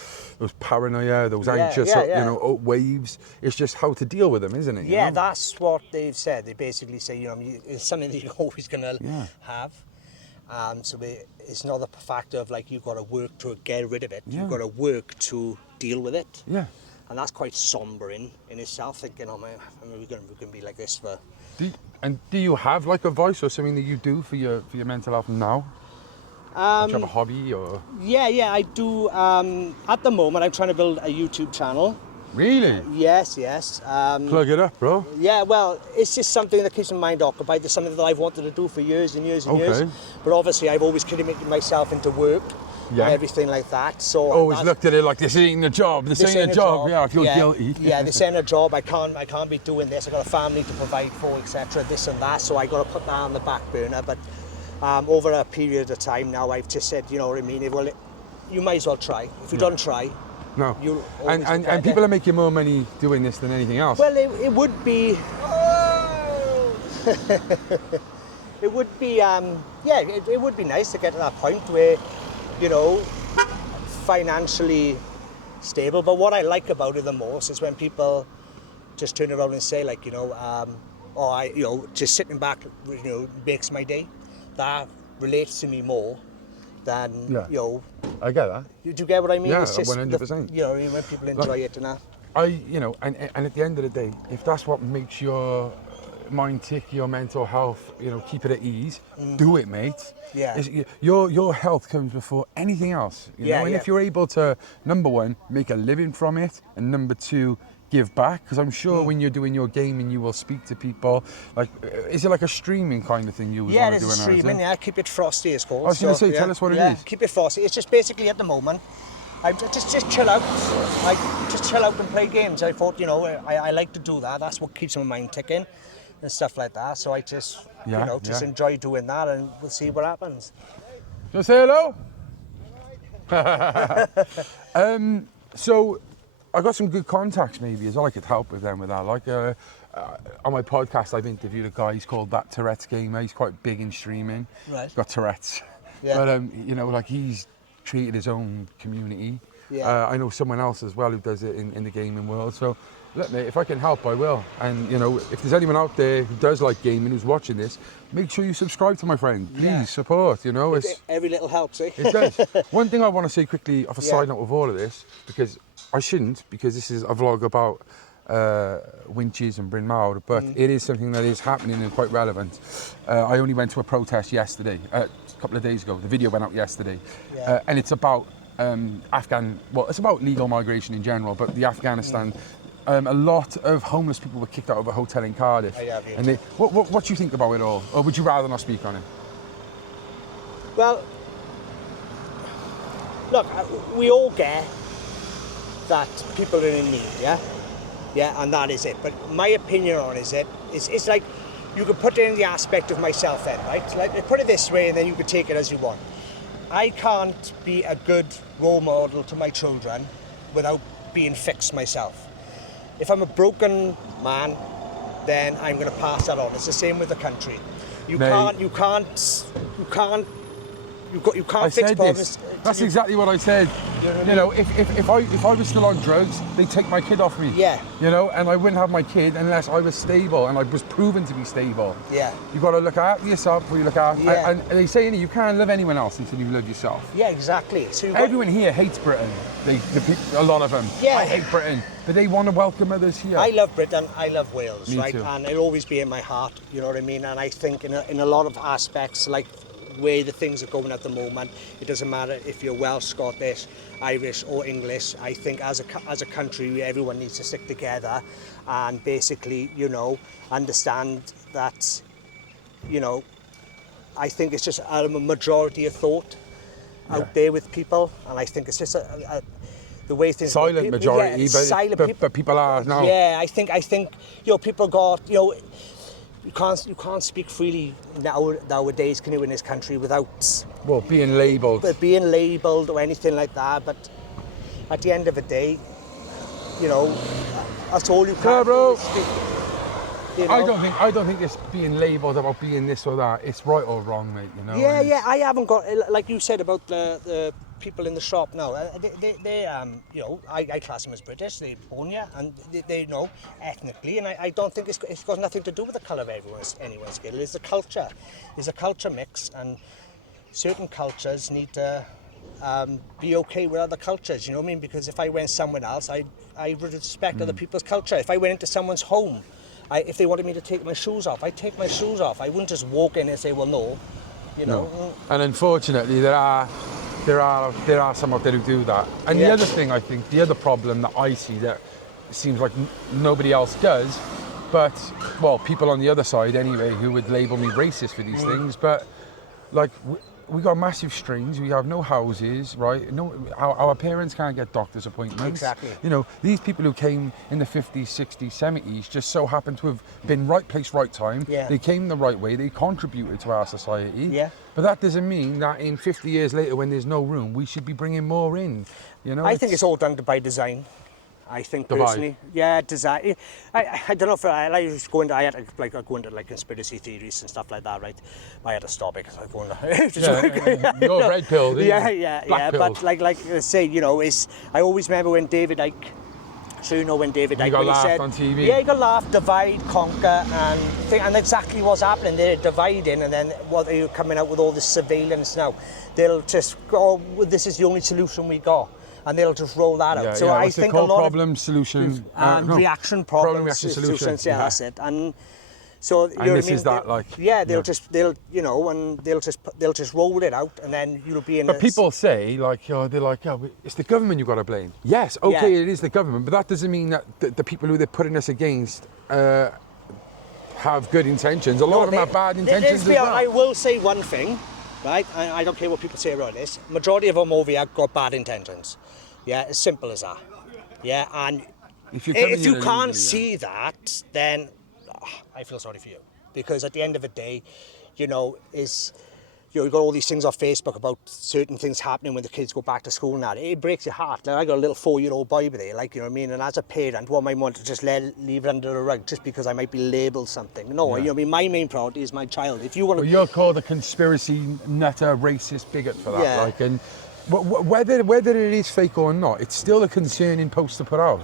paranoia, those anxious, waves. It's just how to deal with them, isn't it? Yeah, that's what they've said. They basically say, it's something that you're always going to have. So it's not a factor of you've got to work to get rid of it. Yeah. You've got to work to deal with it. Yeah. And that's quite somber in itself. Thinking, oh man, we're going to be like this for. Do you have a voice or something that you do for your mental health now? Do you have a hobby or? Yeah, I do. At the moment, I'm trying to build a YouTube channel. Really? Yes. Plug it up, bro. Yeah, well, it's just something that keeps my mind occupied. It's something that I've wanted to do for years and years and years. But obviously, I've always committed myself into work and everything like that. So always looked at it like this ain't a job. This ain't a job. Yeah, I feel guilty. Yeah, this ain't a job. I can't be doing this. I've got a family to provide for, etc. This and that. So I got to put that on the back burner. But over a period of time now, I've just said, you know what I mean? Well, you might as well try. If you don't try. No. And people are making more money doing this than anything else. Well, it would be. It would be. It would be nice to get to that point where, you know, financially stable. But what I like about it the most is when people just turn around and say, like, you know, just sitting back, you know, makes my day. That relates to me more than you know. I get that. Do you get what I mean? Yeah, it's just 100%. You know, when people enjoy it and that. And at the end of the day, if that's what makes your mind tick, your mental health, you know, keep it at ease, do it, mate. Yeah. Your health comes before anything else. You know? And if you're able to, number one, make a living from it, and number two, give back, because I'm sure when you're doing your gaming, you will speak to people. Like, is it like a streaming kind of thing you was want to do? Yeah, it's streaming. Yeah, keep it frosty, it's called. I was going to say, tell us what it is. Keep it frosty. It's just basically at the moment, I just chill out. I just chill out and play games. I thought, you know, I like to do that. That's what keeps my mind ticking and stuff like that. So I just, just enjoy doing that, and we'll see what happens. Just say hello. So I got some good contacts maybe as well. I could help with them with that. Like on my podcast, I've interviewed a guy. He's called That Tourette's Gamer. He's quite big in streaming. Right. He's got Tourette's. Yeah. But you know, like he's created his own community. Yeah. I know someone else as well who does it in the gaming world. So look, mate, if I can help, I will. And you know, if there's anyone out there who does like gaming, who's watching this, make sure you subscribe to my friend. Please support. You know, every little helps, eh? It does. One thing I want to say quickly off a side note of all of this, because I shouldn't, because this is a vlog about winches and Bryn Mawr, but it is something that is happening and quite relevant. I only went to a protest yesterday, a couple of days ago. The video went out yesterday, and it's about it's about legal migration in general, but the Afghanistan. A lot of homeless people were kicked out of a hotel in Cardiff. And what do you think about it all, or would you rather not speak on it? Well, look, we all get that people are in need, and that is it. But my opinion on it's like, you could put it in the aspect of myself then, right? Like, put it this way, and then you could take it as you want. I can't be a good role model to my children without being fixed myself. If I'm a broken man, then I'm going to pass that on. It's the same with the country. You can't fix problems. That's exactly what I said. You know, if I was still on drugs, they'd take my kid off me. Yeah. You know, and I wouldn't have my kid unless I was stable and I was proven to be stable. Yeah. You got to look after yourself before you look after. Yeah. And they say you can't love anyone else until you love yourself. Yeah, exactly. So everyone here hates Britain. A lot of them. Yeah. I hate Britain, but they want to welcome others here. I love Britain. I love Wales. Me right? too. And it'll always be in my heart. You know what I mean? And I think in a lot of aspects, like where the things are going at the moment, it doesn't matter if you're Welsh, Scottish, Irish or English. I think as a country, everyone needs to stick together and basically, you know, understand that, you know, I think it's just a majority of thought out there with people, and I think it's just the way things silent majority, but people are now. Yeah, I think you know, people got, you know, you can't speak freely nowadays, can you, in this country without being labelled or anything like that. But at the end of the day, you know, that's all you can do. You know? I don't think it's being labelled about being this or that. It's right or wrong, mate. You know. Yeah. I haven't got, like you said about the people in the shop now. They you know, I class them as British. They're born here, and they know ethnically. And I don't think it's got nothing to do with the colour of anyone's skin. It's the culture. It's a culture mix, and certain cultures need to be okay with other cultures. You know what I mean? Because if I went somewhere else, I would respect other people's culture. If I went into someone's home, if they wanted me to take my shoes off, I'd take my shoes off. I wouldn't just walk in and say, well, no, you know. No. And unfortunately, there are some out there who do that. And the other thing, I think, the other problem that I see that seems like nobody else does. But, well, people on the other side anyway who would label me racist for these things. But, like, we got massive streams. We have no houses, right? No, our parents can't get doctor's appointments. Exactly. You know, these people who came in the 50s, 60s, 70s just so happen to have been right place, right time. Yeah. They came the right way. They contributed to our society. Yeah. But that doesn't mean that in 50 years later, when there's no room, we should be bringing more in. You know, I think it's all done by design. I think Divide. personally, yeah, design. I don't know if I like go into go into like conspiracy theories and stuff like that, right? I had to stop it because I go into you're red pilled. Yeah. Pilled. But like I say, you know, I always remember when David Icke. So you know when David Icke, got when he laughed said, on TV. Yeah, he got laughed, divide, conquer, and exactly what's happening. They're dividing, and then what they're coming out with all this surveillance now. They'll just go, well, this is the only solution we got. And they'll just roll that out. So I think a lot problem, solution, reaction, problem, reaction, solutions. Yeah, that's it. And so you know what I mean? Is that like? Yeah, they'll you know, and they'll just roll it out, and then you'll be in. But people say like, they're like, it's the government you've got to blame. Yes, okay, it is the government, but that doesn't mean that the people who they're putting us against have good intentions. A lot of them have bad intentions as well. I will say one thing. Right, I don't care what people say about this. Majority of them over here got bad intentions. Yeah, as simple as that. Yeah, and if you can't see that, then I feel sorry for you. Because at the end of the day, you know, you've got all these things on Facebook about certain things happening when the kids go back to school and that. It breaks your heart. Like, I got a little 4-year-old boy there, like, you know what I mean? And as a parent, what am I want to just leave it under the rug just because I might be labelled something? No, you know what I mean? My main priority is my child. If you want to... Well, you're called a conspiracy nutter, racist bigot for that. Yeah. Like, and whether it is fake or not, it's still a concerning post to put out.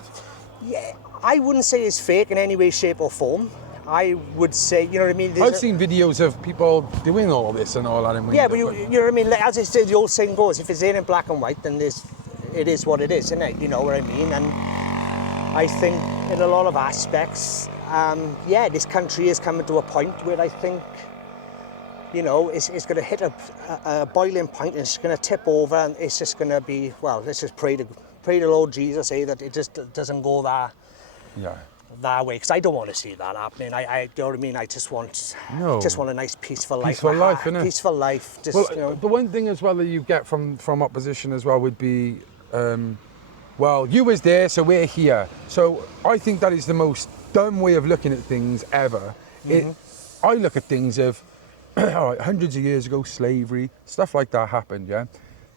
Yeah, I wouldn't say it's fake in any way, shape or form. I would say, you know what I mean? I've seen videos of people doing all this and all that. But you know what I mean? Like, as I said, the old saying goes, if it's in black and white, then it is what it is, isn't it? You know what I mean? And I think in a lot of aspects, this country is coming to a point where I think, you know, it's going to hit a boiling point and it's going to tip over and it's just going to be, well, let's just pray to Lord Jesus, that it just doesn't go that way, because I don't want to see that happening. I you know what I mean? I just want a nice peaceful life. Peaceful life, innit? Peaceful life. Just, well, you know. The one thing as well that you get from opposition as well would be, well, you was there, so we're here. So I think that is the most dumb way of looking at things ever. Mm-hmm. I look at things of, all right, hundreds of years ago, slavery, stuff like that happened, yeah?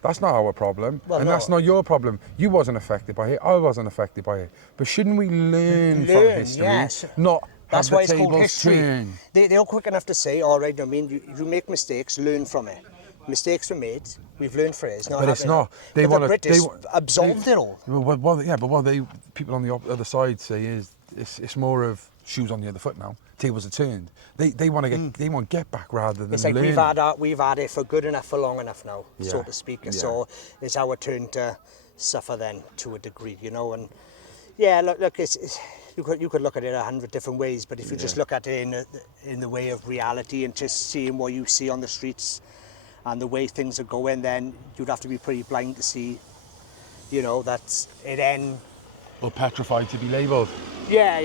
That's not our problem, that's not your problem. You wasn't affected by it, I wasn't affected by it. But shouldn't we learn from history? Yes. Not That's have why the it's called tables history. turn. They're quick enough to say, all right, I mean, you make mistakes, learn from it. Mistakes were made, we've learned from it. It's not but it's not. The British absolved it all. But what people on the other side say is it's more of shoes on the other foot now. Tables are turned. They want to get back rather than it's like learning. we've had it for good enough for long enough now, so to speak. Yeah. So it's our turn to suffer then to a degree, you know. And look, you could look at it 100 different ways, but if you just look at it in the way of reality and just seeing what you see on the streets and the way things are going, then you'd have to be pretty blind to see, you know, that it end. Or petrified to be labelled. Yeah,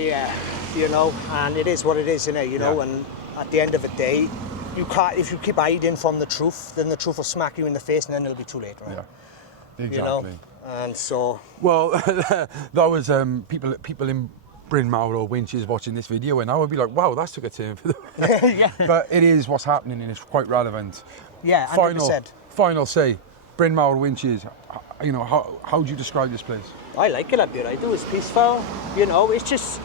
you know, and it is what it is, you know, and at the end of the day, you can't, if you keep hiding from the truth, then the truth will smack you in the face and then it'll be too late, right? Yeah, exactly. You know, and so... Well, that was people in Brynmawr or Winches watching this video, and I would be like, wow, that took a turn for them. But it is what's happening and it's quite relevant. Yeah, 100%. Final say, Brynmawr, Winches, you know, how do you describe this place? I like it up here, I do. It's peaceful, you know, it's just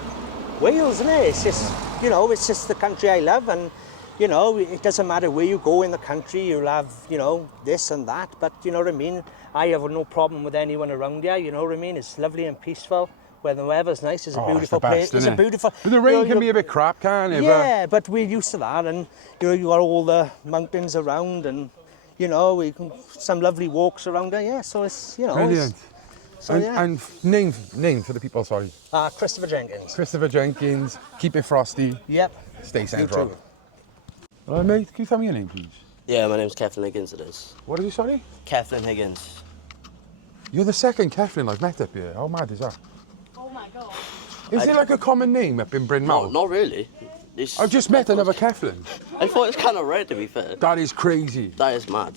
Wales, isn't it? It's just, you know, it's just the country I love, and, you know, it doesn't matter where you go in the country, you'll have, you know, this and that, but, you know what I mean? I have no problem with anyone around here, you know what I mean? It's lovely and peaceful. Where the weather's nice, it's a beautiful place. It's a beautiful... But the rain can be a bit crap, can't it? Yeah, but we're used to that, and, you know, you got all the mountains around, and, you know, some lovely walks around there, so it's, you know... Brilliant. So, and name for the people, sorry. Christopher Jenkins. Christopher Jenkins, keep it frosty. Yep. Stay central. All right, mate, can you tell me your name, please? Yeah, my name's Kathleen Higgins, it is. What are you, sorry? Kathleen Higgins. You're the second Kathleen I've met up here. How mad is that? Oh my God. Is it like a common name up in Bryn Mawr? No, not really. I've just met another Keflin. I thought it's kind of rare, to be fair. That is crazy. That is mad.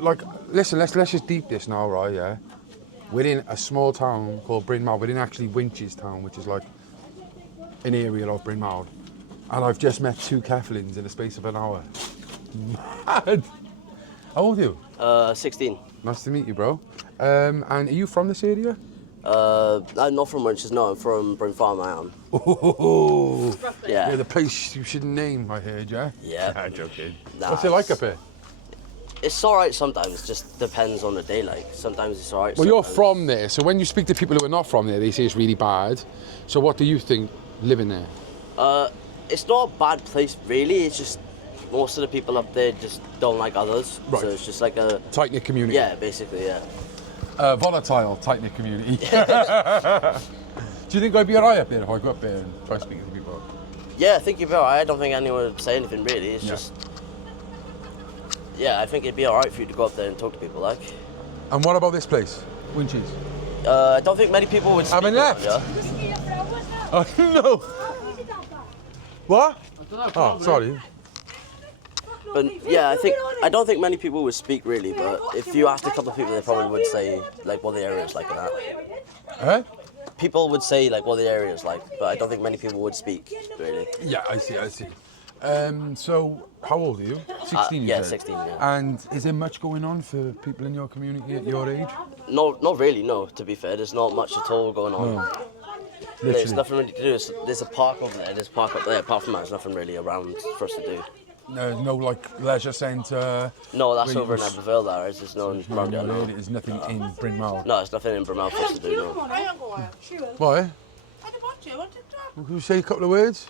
Like, listen, let's just deep this now, right? Yeah. We're in a small town called Bryn Mawr. We're in actually Winchesstown, which is like an area of Bryn Mawr. And I've just met 2 Keflins in the space of an hour. Mad. How old are you? 16. Nice to meet you, bro. And are you from this area? I'm not from Winchester, no, I'm from Brynmawr, I am. Oh, yeah. The place you shouldn't name, I heard, yeah? Yeah. I'm joking. Nah, What's it like up here? It's alright sometimes, just depends on the day, like. Sometimes it's alright. Well, you're from there, so when you speak to people who are not from there, they say it's really bad. So what do you think living there? It's not a bad place, really. It's just most of the people up there just don't like others. Right. So it's just like a... tight-knit community. Yeah, basically, yeah. Volatile, tight-knit community. Do you think I'd be alright up there if I go up there and try speaking to people? Yeah, I think you'd be alright. I don't think anyone would say anything, really. It's just... Yeah, I think it'd be alright for you to go up there and talk to people, like. And what about this place, Winches? I don't think many people would speak. Haven't left? Oh, no. What? Oh, sorry. But yeah, I don't think many people would speak really, but if you asked a couple of people, they probably would say like what the area is like and that. Huh? People would say like what the area is like, but I don't think many people would speak really. Yeah, I see. So, how old are you? 16, you yeah, said? 16, yeah. And is there much going on for people in your community at your age? No, not really, no, to be fair. There's not much at all going on. No. There's nothing really to do. There's a park over there, there's a park up there. Apart from that, there's nothing really around for us to do. There's no, like, leisure centre? No, that's over in Aberville, there is. There's no around there, no. There's nothing in Bryn Mawr? No, there's nothing in Bryn Mawr for us to do, no. Why? Can you say a couple of words?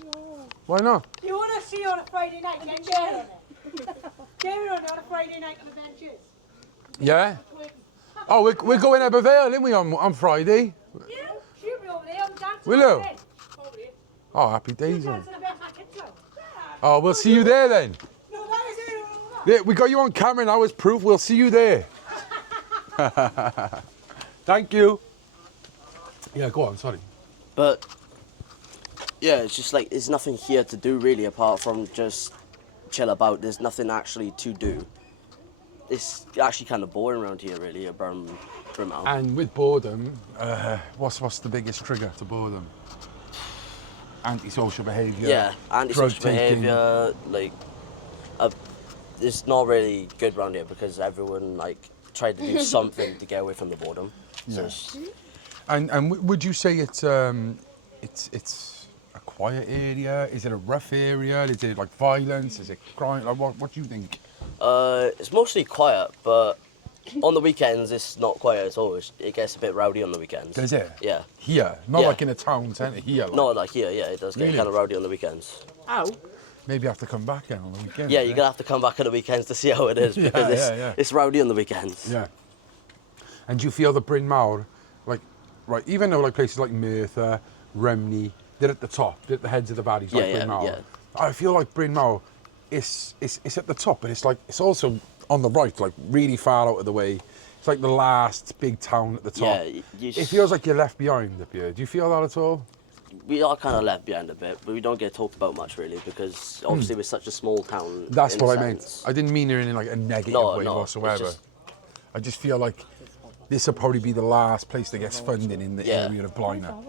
Why not? You want to see on a Friday night, then Jerry on it. Jerry on a Friday night on the benches. Yeah? Oh, we're going to Aberville, aren't we, on Friday? Yeah, she'll be over there. I'm dancing. Will you? Oh, happy days then. Oh, we'll see you there then. Yeah, we got you on camera now as proof. We'll see you there. Thank you. Yeah, go on, sorry. But yeah, it's just like there's nothing here to do really apart from just chill about. There's nothing actually to do. It's actually kind of boring around here really at Brynmawr. And with boredom, what's the biggest trigger to boredom? Antisocial behaviour. Yeah, antisocial behaviour. Like, it's not really good around here because everyone like tried to do something to get away from the boredom. So and would you say it's a quiet area? Is it a rough area? Is it like violence? Is it crime? Like what do you think? It's mostly quiet, but on the weekends it's not quiet at all. It gets a bit rowdy on the weekends. Does it? Yeah. Here, not like in a town centre. Here. Like. Not like here. Yeah, it does get kind of rowdy on the weekends. Ow. Maybe I have to come back then on the weekend. Yeah, you're gonna have to come back on the weekends to see how it is because it's rowdy on the weekends. Yeah. And do you feel the Bryn Mawr, like, right, even though like places like Merthyr, Rhymney, they're at the top, they're at the heads of the valleys, like Bryn Mawr. Yeah. I feel like Bryn Mawr is at the top, but it's like it's also on the right, like really far out of the way. It's like the last big town at the top. Yeah, it feels like you're left behind up here. Do you feel that at all? We are kind of left behind a bit, but we don't get talked about much really because obviously we're such a small town. That's what I meant. I didn't mean it in like a negative way whatsoever. I just feel like this will probably be the last place that gets funding in the area of Blaenau.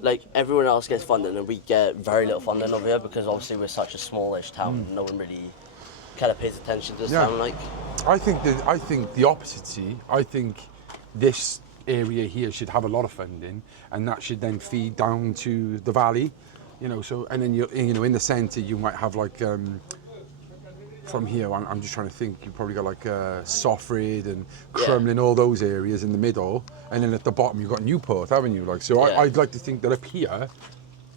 Like everyone else gets funding and we get very little funding over here because obviously we're such a smallish town. No one really kind of pays attention to this town. Like, I think the opposite. See, I think this area here should have a lot of funding, and that should then feed down to the valley. You know, so and then in the centre you might have like from here. I'm just trying to think. You've probably got like Soffrid and Crumlin, all those areas in the middle, and then at the bottom you've got Newport, haven't you? Like so, I'd like to think that up here,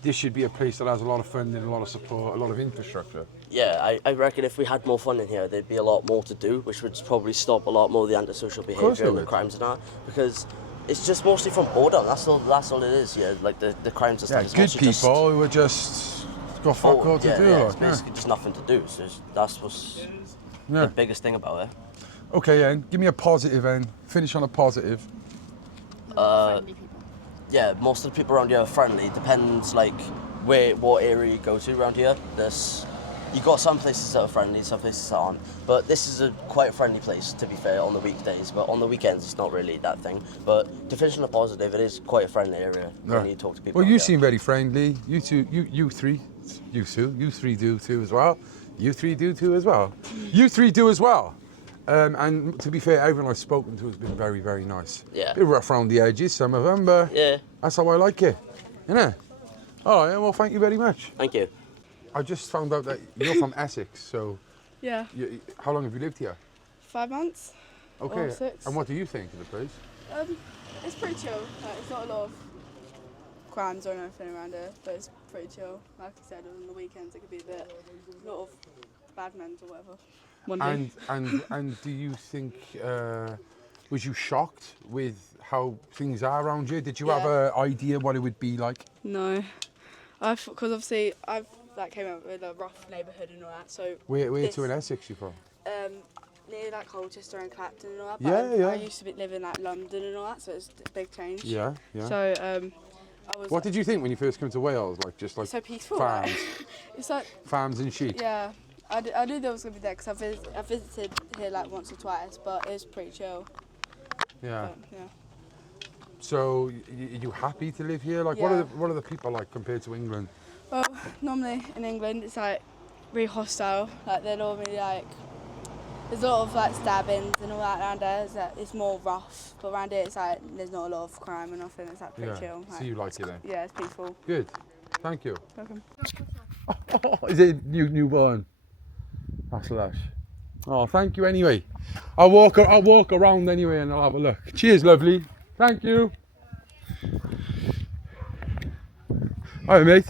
this should be a place that has a lot of funding, a lot of support, a lot of infrastructure. Yeah, I reckon if we had more funding here, there'd be a lot more to do, which would probably stop a lot more of the antisocial behaviour and the crimes and that, because it's just mostly from boredom. That's all it is. Yeah, like the crimes and stuff. Yeah, good people who are just got fuck all to do. Yeah, it's basically just nothing to do. So that's what's the biggest thing about it. Okay, Ian, give me a positive, then. Finish on a positive. yeah, most of the people around here are friendly. Depends like what area you go to around here. You got some places that are friendly, some places that aren't. But this is a quite friendly place, to be fair, on the weekdays. But on the weekends, it's not really that thing. But to finish on a positive, it is quite a friendly area when you talk to people. Well, you seem very friendly. You two, you three do too as well. You three do too as well. You three do as well. And to be fair, everyone I've spoken to has been very, very nice. Yeah. Bit rough around the edges, some of them, but yeah, that's how I like it. Innit? All right, well, thank you very much. Thank you. I just found out that you're from Essex, so Yeah. how long have you lived here? 5 months. Okay. Or 6. And what do you think of the place? It's pretty chill. Like, it's not a lot of crimes or anything around here, but it's pretty chill. Like I said, on the weekends it could be a lot of bad men or whatever. And do you think was you shocked with how things are around here? Did you have an idea what it would be like? No, because obviously I've came up with a rough neighbourhood and all that. So Where to in Essex you from? Near like Colchester and Clapton and all that. Yeah. I used to live in like London and all that, so it's a big change. Yeah. So I was. What did you think when you first came to Wales? Like just like so peaceful. farms, It's like farms and sheep. yeah. I knew there was gonna be there because I visited here like once or twice, but it was pretty chill. Yeah. But, yeah. So are you happy to live here? Like Yeah. what are the people like compared to England? Well, normally in England it's like really hostile. Like they're normally like there's a lot of like stabbings and all that around there. It's more rough, but around here it's like there's not a lot of crime and nothing. It's like pretty chill. So you like it then? Yeah, it's peaceful. Good. Thank you. Welcome. Is it newborn? That's lush. Oh, thank you anyway. I'll walk around anyway and I'll have a look. Cheers, lovely. Thank you. Hi, mate.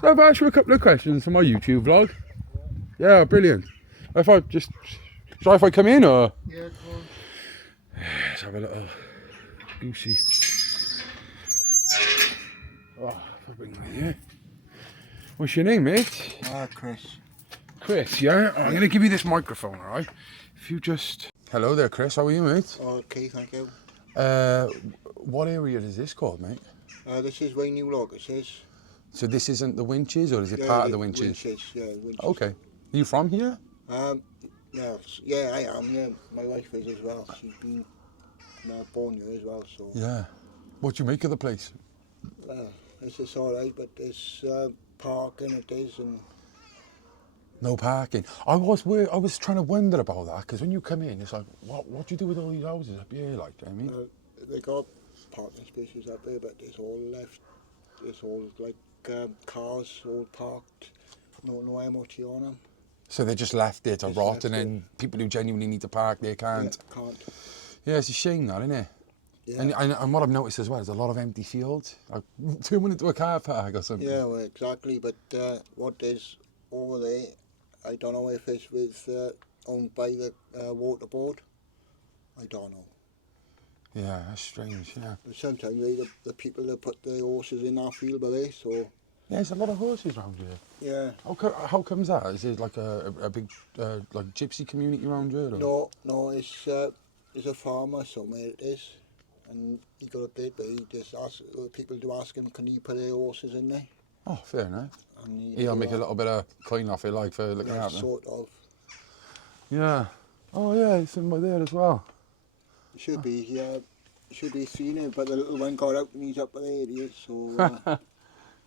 So I've asked you a couple of questions for my YouTube vlog. Yeah, brilliant. If I come in or? Yeah, come on. Let's have a little goosey. Oh, if I bring that here. What's your name, mate? Chris. Chris, yeah? I'm going to give you this microphone, all right? If you just... Hello there, Chris. How are you, mate? Okay, thank you. What area is this called, mate? This is Blaenau Log, it says. So this isn't the Winches, or is it part of the Winches? Winches, yeah, Winches. Okay. Are you from here? No, yeah, I am, yeah. My wife is as well. She's been born here as well, so... Yeah. What do you make of the place? It's just all right, but there's parking, it is, and... No parking. I was trying to wonder about that, because when you come in, it's like, what do you do with all these houses up here, like, I mean? They got parking spaces up there, but it's all left. It's all like cars all parked, no MOT on them. So they just left it to rot, and then people who genuinely need to park, they can't. Yeah, can't. Yeah, it's a shame that, isn't it? Yeah. And what I've noticed as well is a lot of empty fields. Like turning into a car park or something. Yeah, well, exactly. But what is over there, I don't know if it's with owned by the water board. I don't know. Yeah, that's strange, yeah. But sometimes the people that put the horses in our field, but they so. Yeah, there's a lot of horses around here. Yeah. How comes that? Is it like a big like gypsy community around here? Or? No, it's a farmer somewhere it is, and he got a bit, but he just asked people to ask him, can he put their horses in there? Oh, fair enough. And He'll make a little bit of coin off it, like for looking at them. Sort of. Yeah. Oh yeah, it's in by there as well. It should be here. Should be seen it, but the little one got out and he's up there. He is, so.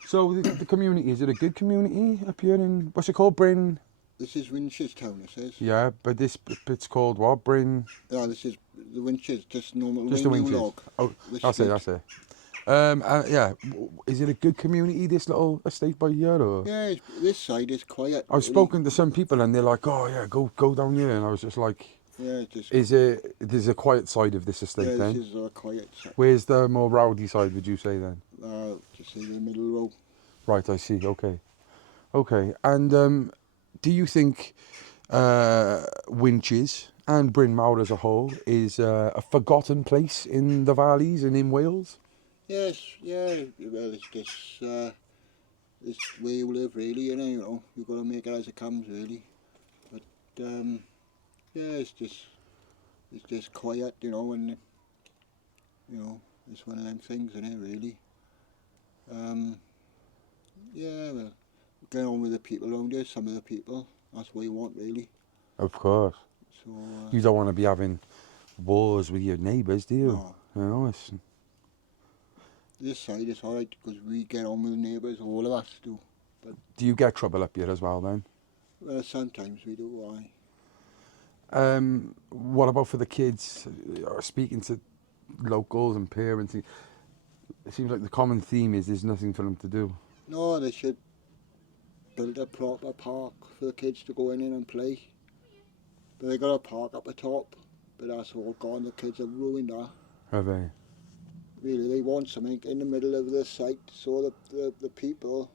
So the community, is it a good community up here in, what's it called, Bryn? This is WINCHESTOwn, it says. Yeah, but this bit's called what, Bryn? Yeah, this is the Winches, just normal. Just the Winches. Log. Oh, that's it. Yeah, is it a good community, this little estate by here, or? Yeah, this side is quiet. I've spoken to some people and they're like, oh yeah, go down here, and I was just like, yeah, just. There's a quiet side of this estate yeah, then? this is a quiet side. Where's the more rowdy side, would you say then? Just in the middle row. Right, I see. Okay. And do you think Winches and Brynmawr as a whole is a forgotten place in the valleys and in Wales? Yes, yeah. Well, it's just it's where you live, really. You know, you've got to make it as it comes, really. But yeah, it's just quiet, you know, and you know. It's one of them things, isn't it, really? Yeah, well, get on with the people around here, some of the people. That's what you want, really. Of course. So, You don't want to be having wars with your neighbours, do you? No. You know, it's... This side is alright, because we get on with the neighbours, all of us do. But, Do you get trouble up here as well, then? well, sometimes we do, why? What about for the kids? Speaking to locals and parents, it seems like the common theme is there's nothing for them to do. No, they should build a proper park for the kids to go in and play. But they got a park up the top, but that's all gone. The kids have ruined that. Have they? Really, they want something in the middle of the site so that the people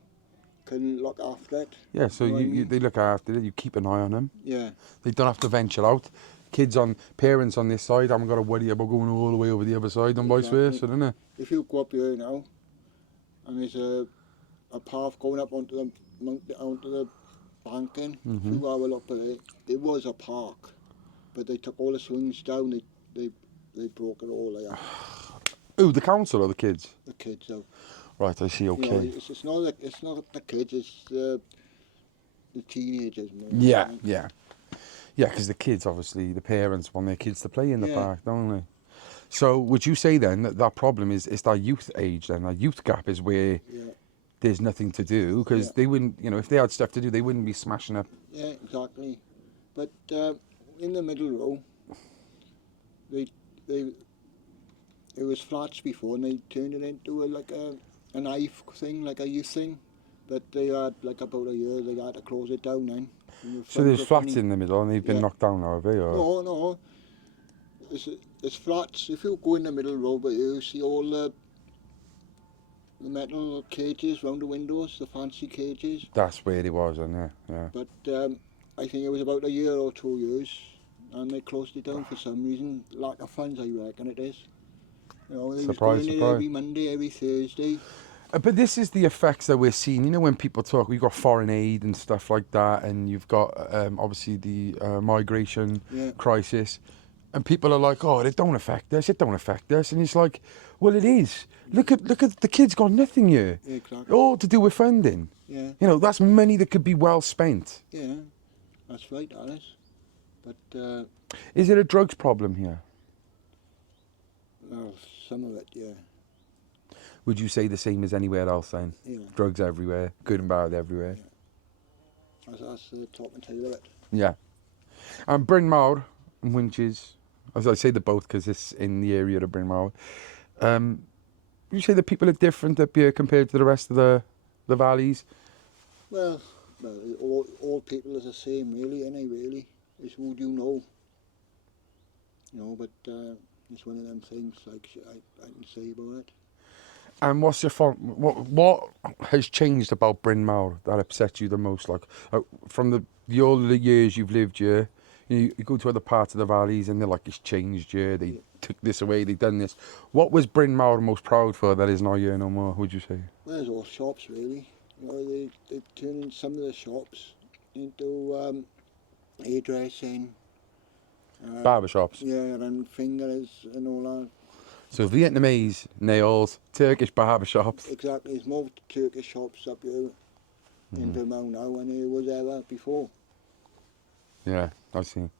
can look after it. Yeah, so know what I you mean? they look after it, you keep an eye on them. Yeah. They don't have to venture out. Parents on this side haven't got to worry about going all the way over the other side and vice versa, isn't it? If you go up here now, and there's a path going up onto the banking, if you have a look at it, there was a park, but they took all the swings down, they broke it all there. Who, the council or the kids? The kids have. Right, I see, okay. You know, it's not the kids, it's the teenagers more. Yeah, yeah. Yeah, because the kids, obviously, the parents want their kids to play in the park, don't they? So would you say then that problem is that youth age then, that youth gap is where there's nothing to do? Because they wouldn't, you know, if they had stuff to do, they wouldn't be smashing up. Yeah, exactly. But in the middle row, it was flats before, and they turned it into a knife thing, like a youth thing. But they had like about a year, they had to close it down then. So there's flats in the middle and they've been knocked down now, have they? Or? No. It's flats. If you go in the middle row, but you see all the metal cages round the windows, the fancy cages. That's where it was, isn't it? Yeah. But I think it was about a year or 2 years, and they closed it down for some reason. Lack of funds, I reckon it is. You know, they was going in every Monday, every Thursday. But this is the effects that we're seeing. You know, when people talk, we've got foreign aid and stuff like that, and you've got obviously the migration crisis, and people are like, "Oh, it don't affect us. It don't affect us." And it's like, well, it is. Look at the kids got nothing here. Exactly. All to do with funding. Yeah. You know, that's money that could be well spent. Yeah, that's right, Alice. But is it a drugs problem here? Well, some of it, yeah. Would you say the same as anywhere else then? Yeah. Drugs everywhere, good and bad everywhere. Yeah. That's the top and tail of it. Yeah. And Brynmawr and Winches, as I say the both because it's in the area of Brynmawr. Would you say the people are different up here compared to the rest of the valleys? Well, all people are the same, really, ain't they? Really, it's who do you know. You know, but it's one of them things like I can say about it. And what's your what has changed about Brynmawr that upsets you the most? Like from all the years you've lived here, you go to other parts of the valleys and they're like, it's changed here. They took this away. They done this. What was Brynmawr most proud for that is not here no more? Would you say? Well, there's all shops really. You know, they turned some of the shops into hairdressing, barber shops. Yeah, and fingers and all that. So Vietnamese nails, Turkish barber shops. Exactly, there's more Turkish shops up here in Blaenau now than there was ever before. Yeah, I see.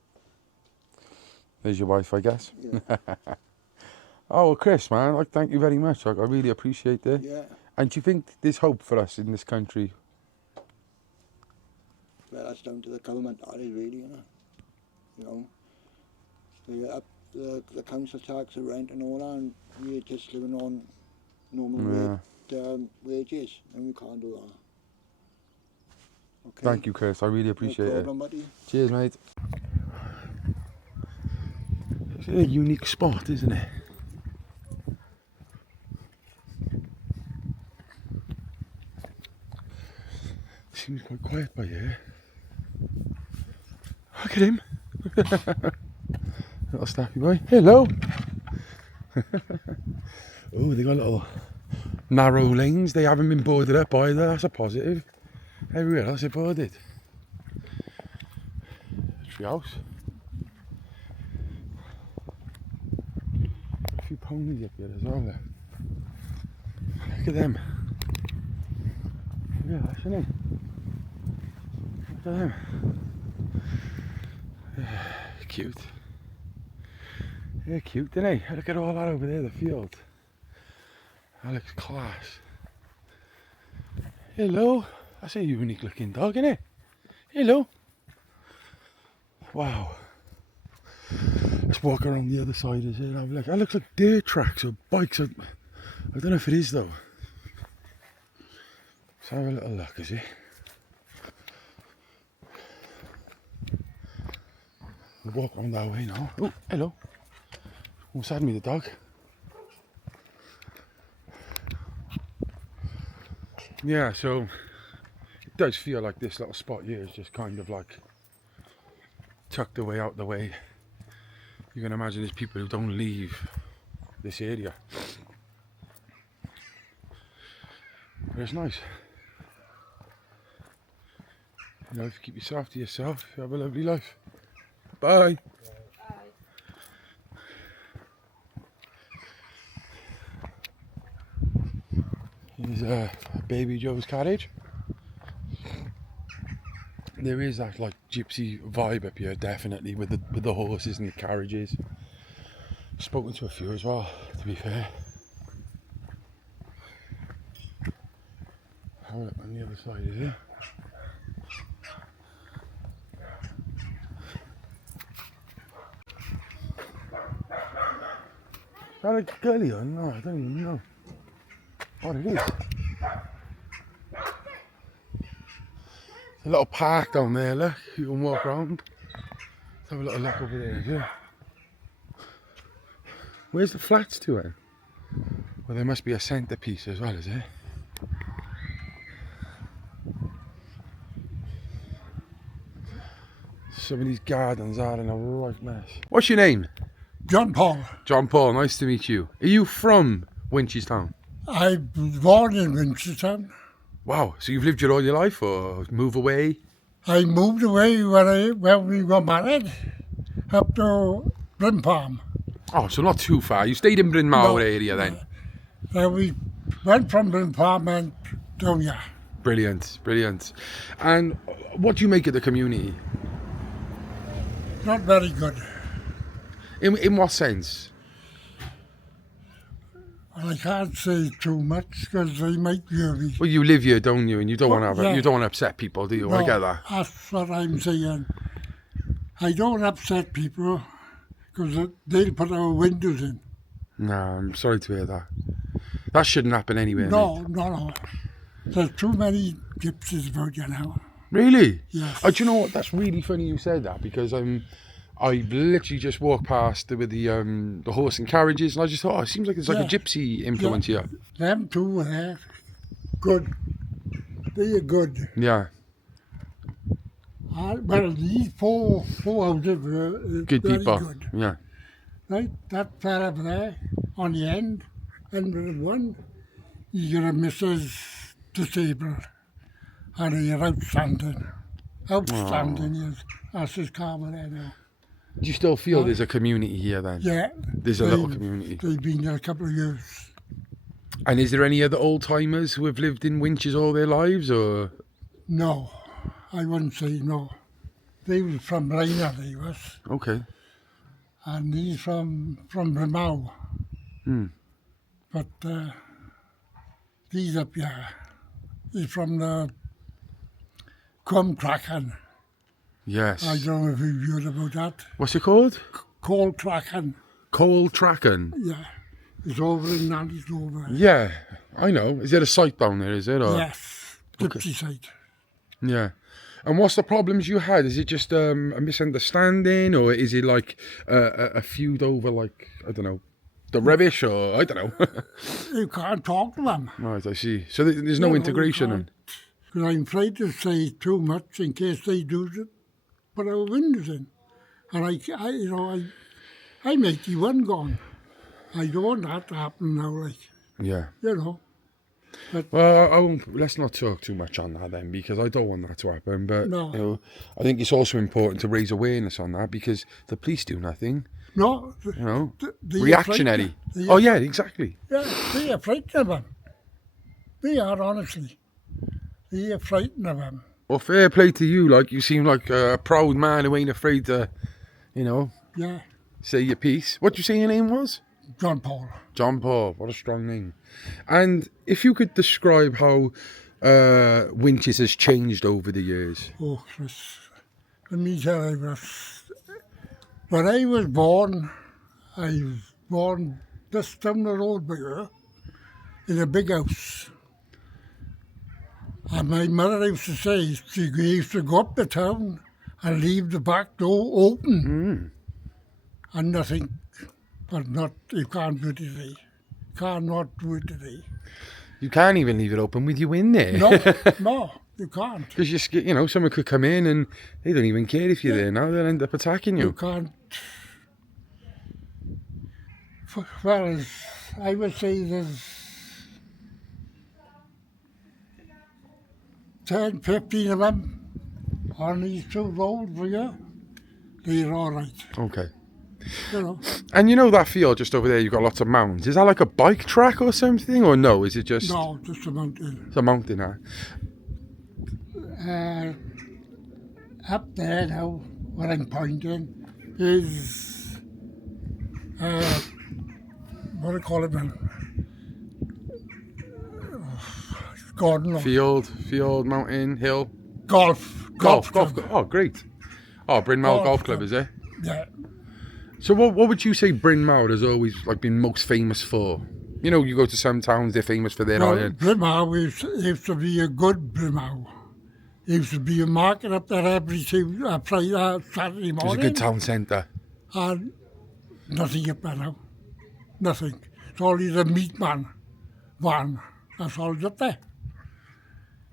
There's your wife, I guess. Yeah. Oh, well, Chris, man, thank you very much. I really appreciate it. Yeah. And do you think there's hope for us in this country? Well, that's down to the government, that is really, you know. They up the council tax, the rent and all that, and we're just living on normal wages, and we can't do that. Okay. Thank you, Chris. I really appreciate No problem, buddy. Cheers, mate. It's a unique spot, isn't it? Seems quite quiet by here. Look at him. Little snappy boy. Hello. Oh, they got little narrow lanes. They haven't been boarded up either. That's a positive. Everywhere else is boarded. Tree house. few ponies up here as well. There. Look at them. Yeah, that's isn't it? Look at them. Cute. They're cute, aren't they? Look at all that over there, the field. That looks class. Hello. That's a unique looking dog, isn't it? Hello. Wow. Let's walk around the other side as well. Have a look. That looks like dirt tracks or bikes. I don't know if it is though. Let's have a little look, is it? We'll walk around that way now. Oh, hello. Almost had me, the dog. Yeah, so it does feel like this little spot here is just kind of like tucked away out the way. You can imagine there's people who don't leave this area. But it's nice. You know, if you keep yourself to yourself, you have a lovely life. Bye. Here's Baby Joe's carriage. There is that like gypsy vibe up here, definitely, with the horses and the carriages. Spoken to a few as well, to be fair. Have a look on the other side, is it? Is that a gully or no? I don't even know what it is. There's a little park down there, look. You can walk around. Let's have a little look over there, yeah. Where's the flats to it? Well, there must be a centrepiece as well, is there? Some of these gardens are in a right mess. What's your name? John Paul. John Paul, nice to meet you. Are you from Winchesstown? I was born in Winchesstown. Wow, so you've lived here all your life or move away? I moved away when we got married, up to Brynmawr. Oh, so not too far. You stayed in Brynmawr area then? Then we went from Brynmawr and down here. Brilliant, brilliant. And what do you make of the community? Not very good. In what sense? I can't say too much because they might hear me. Well, you live here, don't you? And you don't want to yeah. you don't want to upset people, do you? No, I get that. That's what I'm saying. I don't upset people because they'll put our windows in. No, I'm sorry to hear that. That shouldn't happen anyway. No, mate. no. There's too many gypsies about you now. Really? Yes. Do you know what? That's really funny you said that because I literally just walked past with the horse and carriages, and I just thought, oh, it seems like there's like a gypsy influence here. Them two there, good. They are good. Yeah. Well, these four houses were Good very people. good. Yeah. Right, that fella up there, on the end, 101, he's got a Mrs. Disabled, and he's outstanding. Outstanding, yes. That's his karma there now. Do you still feel there's a community here then? Yeah. There's a little community. They've been there a couple of years. And is there any other old timers who have lived in Winches all their lives, or? No, I wouldn't say no. They were from Blaenau, they was. Okay. And he's from Blaenau. But these up here, he's from the Cracken. Yes. I don't know if you've heard about that. What's it called? Coal Cracken. Coal Tracken? Yeah. It's over in Nanny's over. Yeah, I know. Is there a site down there, is it? Or? Yes, gypsy site. Yeah. And what's the problems you had? Is it just a misunderstanding, or is it like a feud over, like, I don't know, the rubbish, or I don't know? You can't talk to them. Right, I see. So there's no integration then? Because I'm afraid to say too much in case they do put our windows in. And I'm 81 gone. I don't want that to happen now, like. Yeah. You know. Well, let's not talk too much on that then, because I don't want that to happen. But No. you know, I think it's also important to raise awareness on that, because the police do nothing. No. You know, They are reactionary. frightened. Oh yeah, exactly. Yeah, they are frightened of him. They are, honestly. They are frightened of him. Well, fair play to you. Like, you seem like a proud man who ain't afraid to, you know, Yeah. say your piece. What did you say your name was? John Paul. John Paul. What a strong name. And if you could describe how Winches has changed over the years. Oh, Chris. Let me tell you this. When I was born just down the road by here, in a big house. And my mother used to say she used to go up the town and leave the back door open. And nothing, but not, you can't do it today. Cannot do it today. You can't even leave it open with you in there. No, you can't. Because you know, someone could come in and they don't even care if you're there now. They'll end up attacking you. You can't. Well, I would say there's 10, 15 of them on these two roads here. They're all right. Okay. You know. And you know that field just over there, you've got lots of mountains. Is that like a bike track or something? Or no, is it just... No, just a mountain. It's a mountain, huh? Up there now, where I'm pointing, is... what do you call it then? Garden. Field, mountain, hill. Golf. Oh, great. Oh, Brynmawr Golf Club, is it? Yeah. So what would you say Brynmawr has always like been most famous for? You know, you go to some towns, they're famous for their iron. Brynmawr used to be a good Brynmawr. There used to be a market up there every Saturday morning. It was a good town centre. And nothing up there now. Nothing. It's only the meat van. That's all up there.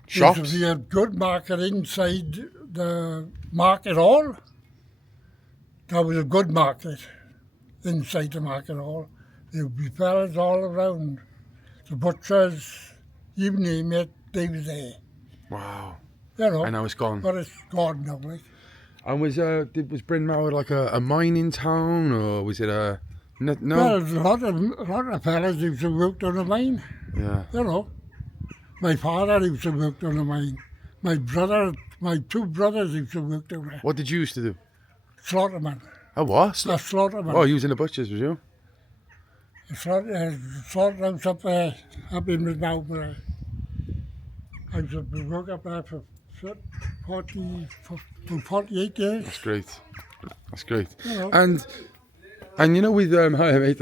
Shops? There used to be a good market inside the market hall. That was a good market inside the market hall. There would be fellas all around. The butchers, you name it, they were there. Wow. You know. And now it's gone. But it's gone now, like. And was Brynmawr like a mining town, or was it a... No? Well, a lot of fellas used to work on the mine. Yeah. You know. My father used to work on the mine. My two brothers used to work down there. What did you used to do? Slaughterman. A what? A slaughterman. Oh, you was in the butchers, was you? Slaughterhouse up there, up in Blaenau. I used to work up there for 48 years. That's great. That's great. You know. And you know, with hi mate,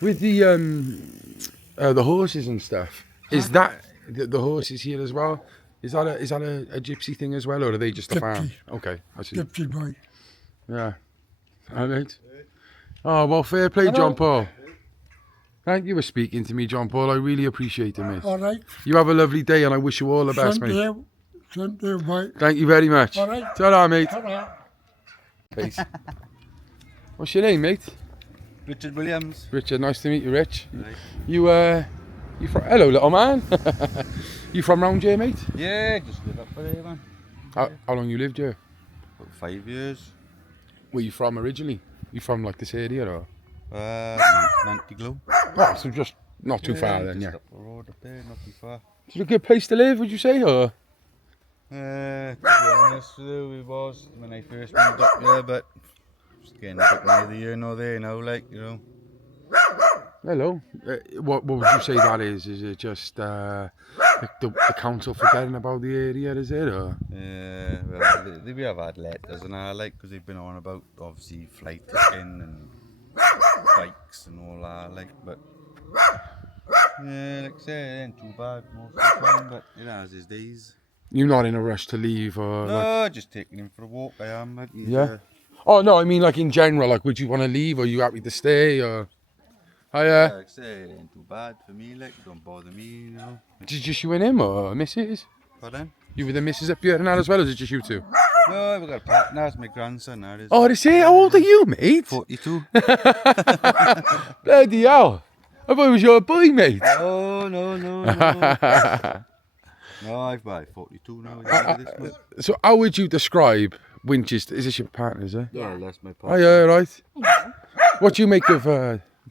with the horses and stuff, is that the horses here as well? Is that a gypsy thing as well, or are they just a farm? Okay, I see. Gypsy boy. Yeah. Hi mate. Oh well, fair play, John Paul. Thank you for speaking to me, John Paul. I really appreciate it, mate. All right. You have a lovely day, and I wish you all the best, mate. Thank you, mate. Thank you very much. All right. Ta-ra, mate. Ta-ra. Peace. What's your name, mate? Richard Williams. Richard, nice to meet you, Rich. Right. You from... Hello, little man. You from round here, mate? Yeah, just live up there, man. How long you lived here? About 5 years. Where you from originally? You from like this area or? Nantiglow. Oh, so just not too far then, yeah. Up the road up there, not too far. Is it a good place to live, would you say, or? To be honest with you, it was when I first moved up here, but just getting a bit neither here nor there now, like, you know. Hello. What would you say that is? Is it just the council forgetting about the area, is it? Or? Yeah, well, we have had letters and all, like, because they've been on about, obviously, flight ticking and bikes and all that, like, but yeah, like I say, it ain't too bad most of the time, but you know, as is days. You're not in a rush to leave, or? No, like... just taking him for a walk. I am. Like, yeah. Oh no, I mean like in general, like, would you want to leave, or are you happy to stay, or? Yeah, like I say, it ain't too bad for me. Like, it don't bother me, you know. Just you and him, or missus? Pardon? You with the missus up here and that as well, or is it just you two? No, we've got a partner. That's my grandson. That is. Oh, they say, how old are you, mate? 42. Bloody hell. I thought it was your boy, mate. Oh, no. No, I've 42 now. So how would you describe Winchester? Is this your partner, is it? Yeah, that's my Oh, partner. yeah, right. What do you make of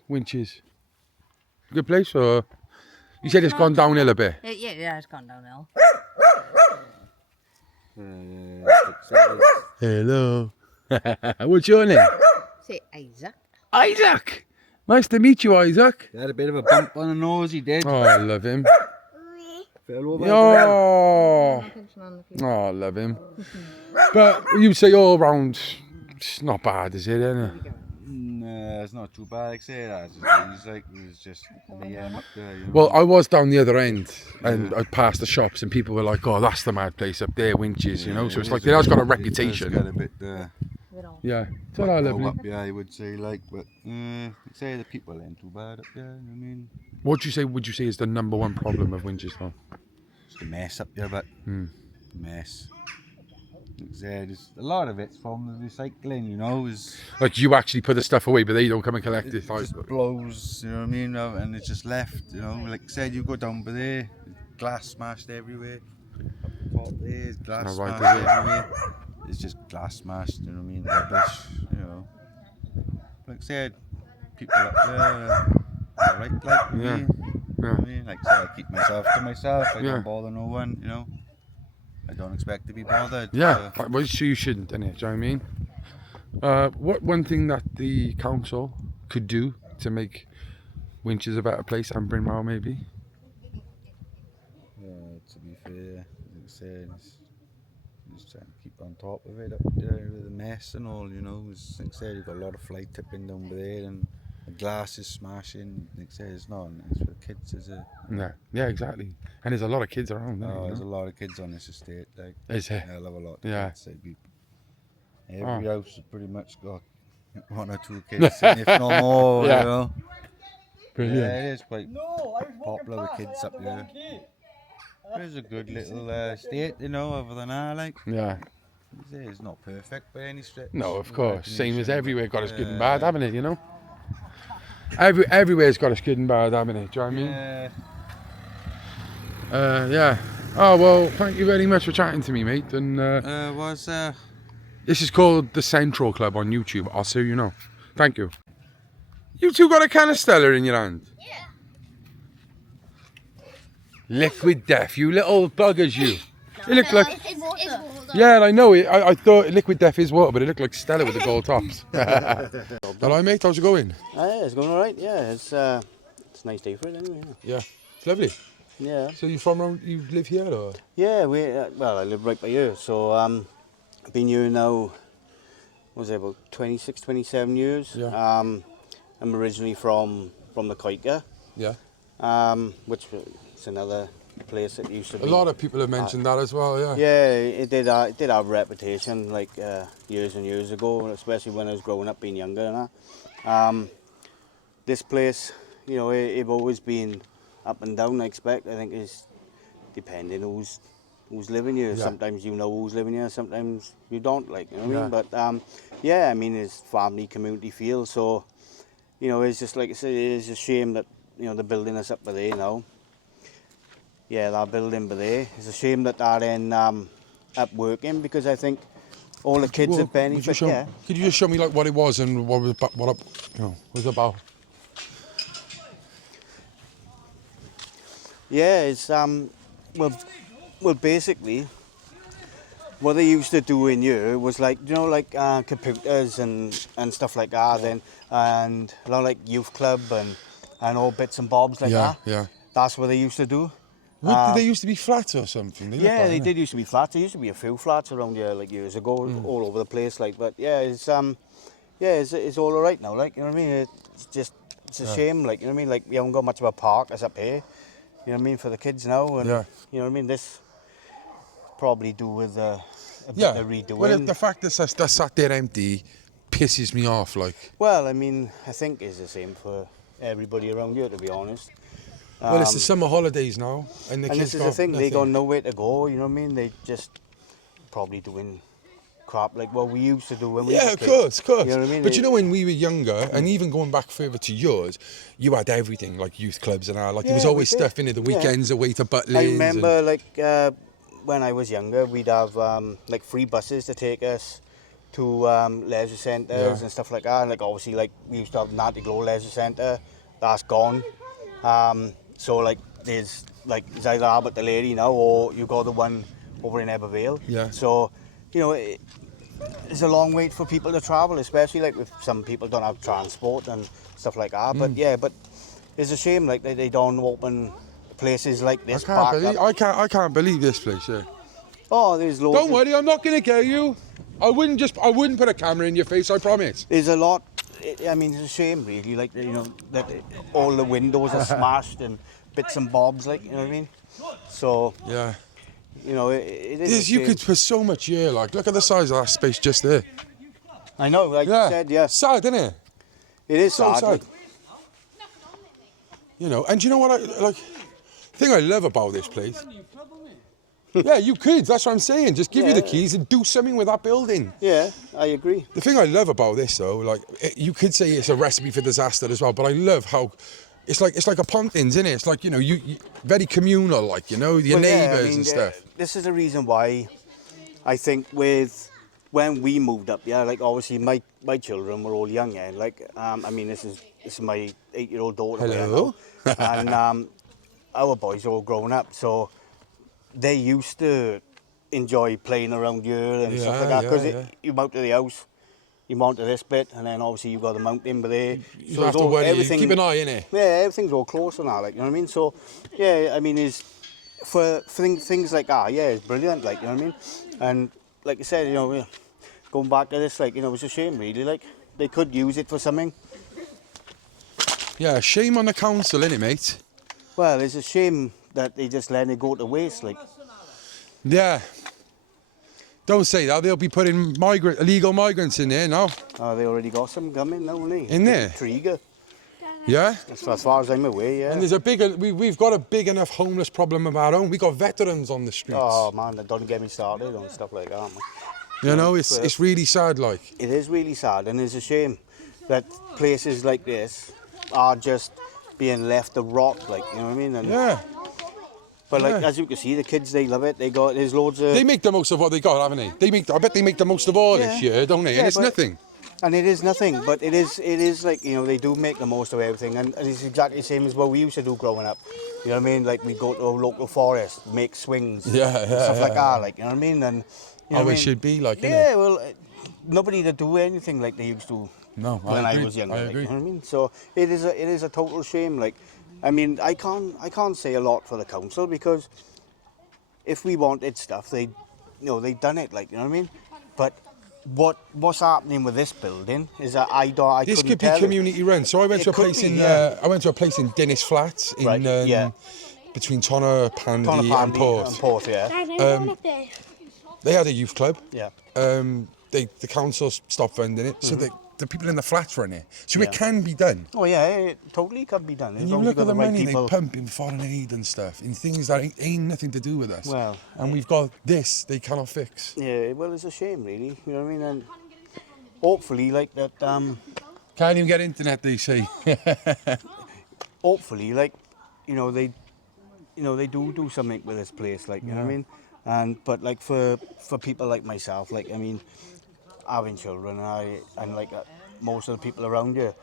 Winches? Good place, or you said it's gone downhill a bit? Yeah, it's gone downhill. Hello. What's your name? Say Isaac. Isaac. Nice to meet you, Isaac. He had a bit of a bump on the nose, he did. Oh, I love him. Fell over. Oh, I love him. But you say all round, it's not bad, is it? Isn't it? No, it's not too bad. Like say that. It's just me up there. You know? Well, I was down the other end, and I passed the shops, and people were like, "Oh, that's the mad place up there, Winches," you know. So it's like it has got a reputation. It's got a bit. Yeah, it's all right, lovely. Up, yeah, I would say but say the people ain't too bad up there. You know what I mean? What would you say is the number one problem of Winchester? It's the mess up there, but mess. There's a lot of it's from the recycling, you know. Is like you actually put the stuff away, but they don't come and collect it. It just blows, you know what I mean, and it's just left, you know. Like I said, you go down by there, glass smashed everywhere. Up the top there's glass smashed everywhere. It's just glass smashed, you know what I mean, rubbish, you know. Like I said, people up there, alright, like me. You know what I mean? Like I said, I keep myself to myself. I don't bother no one, you know. I don't expect to be bothered. Yeah, well, you shouldn't, innit? Do you know what I mean? What one thing that the council could do to make Winches a better place and Brynmawr maybe? To be fair, like I said, just trying to keep on top of it up there with the mess and all, you know. As like I said, you've got a lot of fly tipping down there and the glass is smashing. Like I said, it's not nice for the kids, is it? Yeah, exactly. And there's a lot of kids around. There's a lot of kids on this estate. Like, is it? I love a lot. Yeah. Every house has pretty much got one or two kids, and if not more, you know. Brilliant. Yeah, it is quite popular with kids up there. It's a good little estate, you know, other than like. Yeah. It's not perfect by any stretch. No, of course. Same as everywhere, got its good and bad, haven't it, you know? Everywhere's got its good and bad, haven't it? Do you know what I mean? Yeah. Oh, well, thank you very much for chatting to me, mate. And this is called the Central Club on YouTube. I'll see you know. Thank you. You two got a can of Stella in your hand? Yeah. Liquid Death, you little buggers, you. It looked like... It's water. Yeah, I know it. I thought Liquid Death is water, but it looked like Stella with the gold tops. Hello, mate. How's it going? Yeah, it's going all right. Yeah, it's a nice day for it anyway. Yeah, it's lovely. Yeah. So you from around? You live here, or? Yeah, well, I live right by here. So I've been here now. What was it, about 26, 27 years? Yeah. I'm originally from the Coica. Yeah. Which is another place that used to be. A lot of people have mentioned that as well, yeah. Yeah, it did have a reputation like years and years ago, especially when I was growing up, being younger and that. This place, you know, it's always been up and down, I expect. I think it's depending who's living here. Yeah. Sometimes you know who's living here, sometimes you don't, like, you know what I mean? Yeah. But yeah, I mean, it's family, community feel, so, you know, it's just like I said, it is a shame that, you know, they're building us up by there now. Yeah, that building by there. It's a shame that they're in up working, because I think all the kids would benefit. Could you just show me like what it was and what it was about? Yeah, it's well basically what they used to do in here was like, you know, like computers and stuff like that, and a lot of like youth club and all bits and bobs like that. Yeah. That's what they used to do. Did they used to be flats or something? They did used to be flats. There used to be a few flats around here like years ago, all over the place. Like, but yeah, it's all alright now. Like, you know what I mean? It's a shame. Like, you know what I mean? Like, we haven't got much of a park as up here. You know what I mean, for the kids now, and you know what I mean. This probably do with a bit of redoing. Well, the fact that that's sat there empty pisses me off. Like. Well, I mean, I think it's the same for everybody around here, to be honest. Well, it's the summer holidays now, and the kids this is the thing, they got nowhere to go, you know what I mean? They just probably doing crap like what we used to do when we Yeah, were of kids. course. You know what I mean? But you know, when we were younger, and even going back further to yours, you had everything, like youth clubs and all. Like, there was Yeah, always we did. stuff in it, the Yeah. weekends away to Butlins. I remember, like, when I was younger, we'd have, like, free buses to take us to leisure centres and stuff like that. And, like, obviously, like, we used to have Natty Glow Leisure Centre. That's gone. So, like, there's either Albert the Lady now, or you got the one over in Ebervale. Yeah. So, you know, it's a long wait for people to travel, especially, like, if some people don't have transport and stuff like that. But, yeah, but it's a shame, like, they don't open places like this back up. I can't believe this place, yeah. Oh, there's loads. Don't worry, I'm not going to get you. I wouldn't put a camera in your face, I promise. There's a lot. I mean, it's a shame, really, like, you know, that all the windows are smashed and bits and bobs, like, you know what I mean? So, yeah, you know, it is a you shame. could put so much here, like, look at the size of that space just there. I know, like you said, yeah. Sad, isn't it? It is so sad. sad. You know, and do you know what the thing I love about this place? Yeah, you could, that's what I'm saying. Just give you the keys and do something with that building. Yeah, I agree. The thing I love about this, though, like, you could say it's a recipe for disaster as well, but I love how it's like a Pontins, isn't it? It's like, you know, you very communal, like, you know, your neighbours and stuff. This is the reason why I think when we moved up, like, obviously my children were all young, yeah, like, I mean, this is my 8-year-old daughter. Hello. And our boys are all grown up, so they used to enjoy playing around here and stuff like that, because you mount to the house, you mount to this bit, and then obviously you've got the mountain by there. You have to worry, keep an eye in it. Yeah, everything's all close and that, like, you know what I mean? So, yeah, I mean, for things like that, yeah, it's brilliant, like, you know what I mean? And like I said, you know, going back to this, like, you know, it's a shame, really, like, they could use it for something. Yeah, shame on the council, innit, mate? Well, it's a shame that they just let it go to waste, like. Yeah. Don't say that. They'll be putting illegal migrants in there now. Oh, they already got some coming now, haven't they? In there? Trigger. Yeah? As far as I'm aware, yeah. And there's we've got a big enough homeless problem of our own. We've got veterans on the streets. Oh, man, don't get me started on stuff like that, man. You know, it's really sad, like. It is really sad, and it's a shame that places like this are just being left to rot, like, you know what I mean? And yeah. But like, as you can see, the kids, they love it. There's loads of... They make the most of what they got, haven't they? I bet they make the most of all this year, don't they? And it's nothing. And it is nothing, but it is like, you know, they do make the most of everything, and it's exactly the same as what we used to do growing up. You know what I mean? Like, we go to a local forest, make swings, and stuff like that, like, you know what I mean? And you know how it should be, like, yeah, well, nobody to do anything like they used to. No, when I was younger, like, you know what I mean? So it is a total shame. Like, I mean, I can't say a lot for the council, because if we wanted stuff, they've done it, like, you know what I mean? But what's happening with this building is that I this couldn't could be tell community run. So I went to a place I went to a place in Dennis Flats in between Tonner, Pandy and Porth. And Porth, yeah. They had a youth club. Yeah. The council stopped funding it, so the people in the flats run it. So it can be done. Oh yeah, it totally can be done. And you look at the money they pump in foreign aid and stuff, in things that ain't nothing to do with us. Well, and we've got this they cannot fix. Yeah, well, it's a shame, really. You know what I mean? And hopefully, like that. Can't even get internet, they say. Hopefully, like, they do something with this place, like, you know what I mean? But like for people like myself, like, I mean, having children, and like most of the people around you,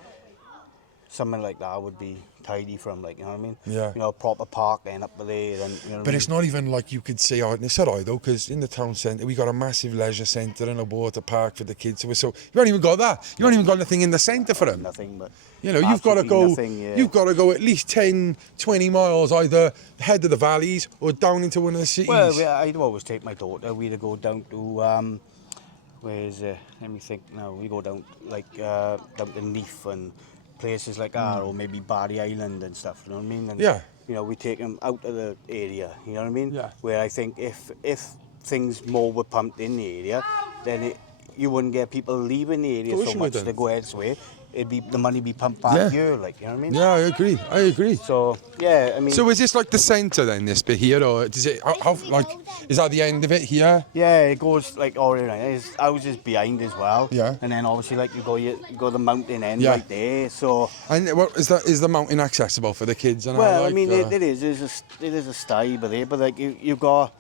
something like that would be tidy from, like, you know what I mean? Yeah. You know, proper park then up there, and you know. But it's not even like you could say, it's alright though, because in the town centre we got a massive leisure centre and a water park for the kids. So you haven't even got that. You haven't even got anything in the centre for them. Nothing, but you know, you've got to go. Nothing, yeah. You've got to go at least 10, 20 miles either head of the valleys or down into one of the cities. Well, I'd always take my daughter. We'd go down to where's let me think now. We go down down to Neath and places like that, or maybe Barry Island and stuff. You know what I mean? And, you know, we take them out of the area. You know what I mean? Yeah. Where I think if things more were pumped in the area, then you wouldn't get people leaving the area so much to go elsewhere. the money be pumped back here, like, you know what I mean? Yeah, I agree. So, yeah, I mean... So is this like the centre then, this bit here, or does it, how like, is that the end of it here? Yeah, it goes like all around. There's houses behind as well. Yeah. And then obviously like you go the mountain end Yeah. right there, so... And what, is the mountain accessible for the kids and all, Well, like, I mean, it is. It is a style, but like you got...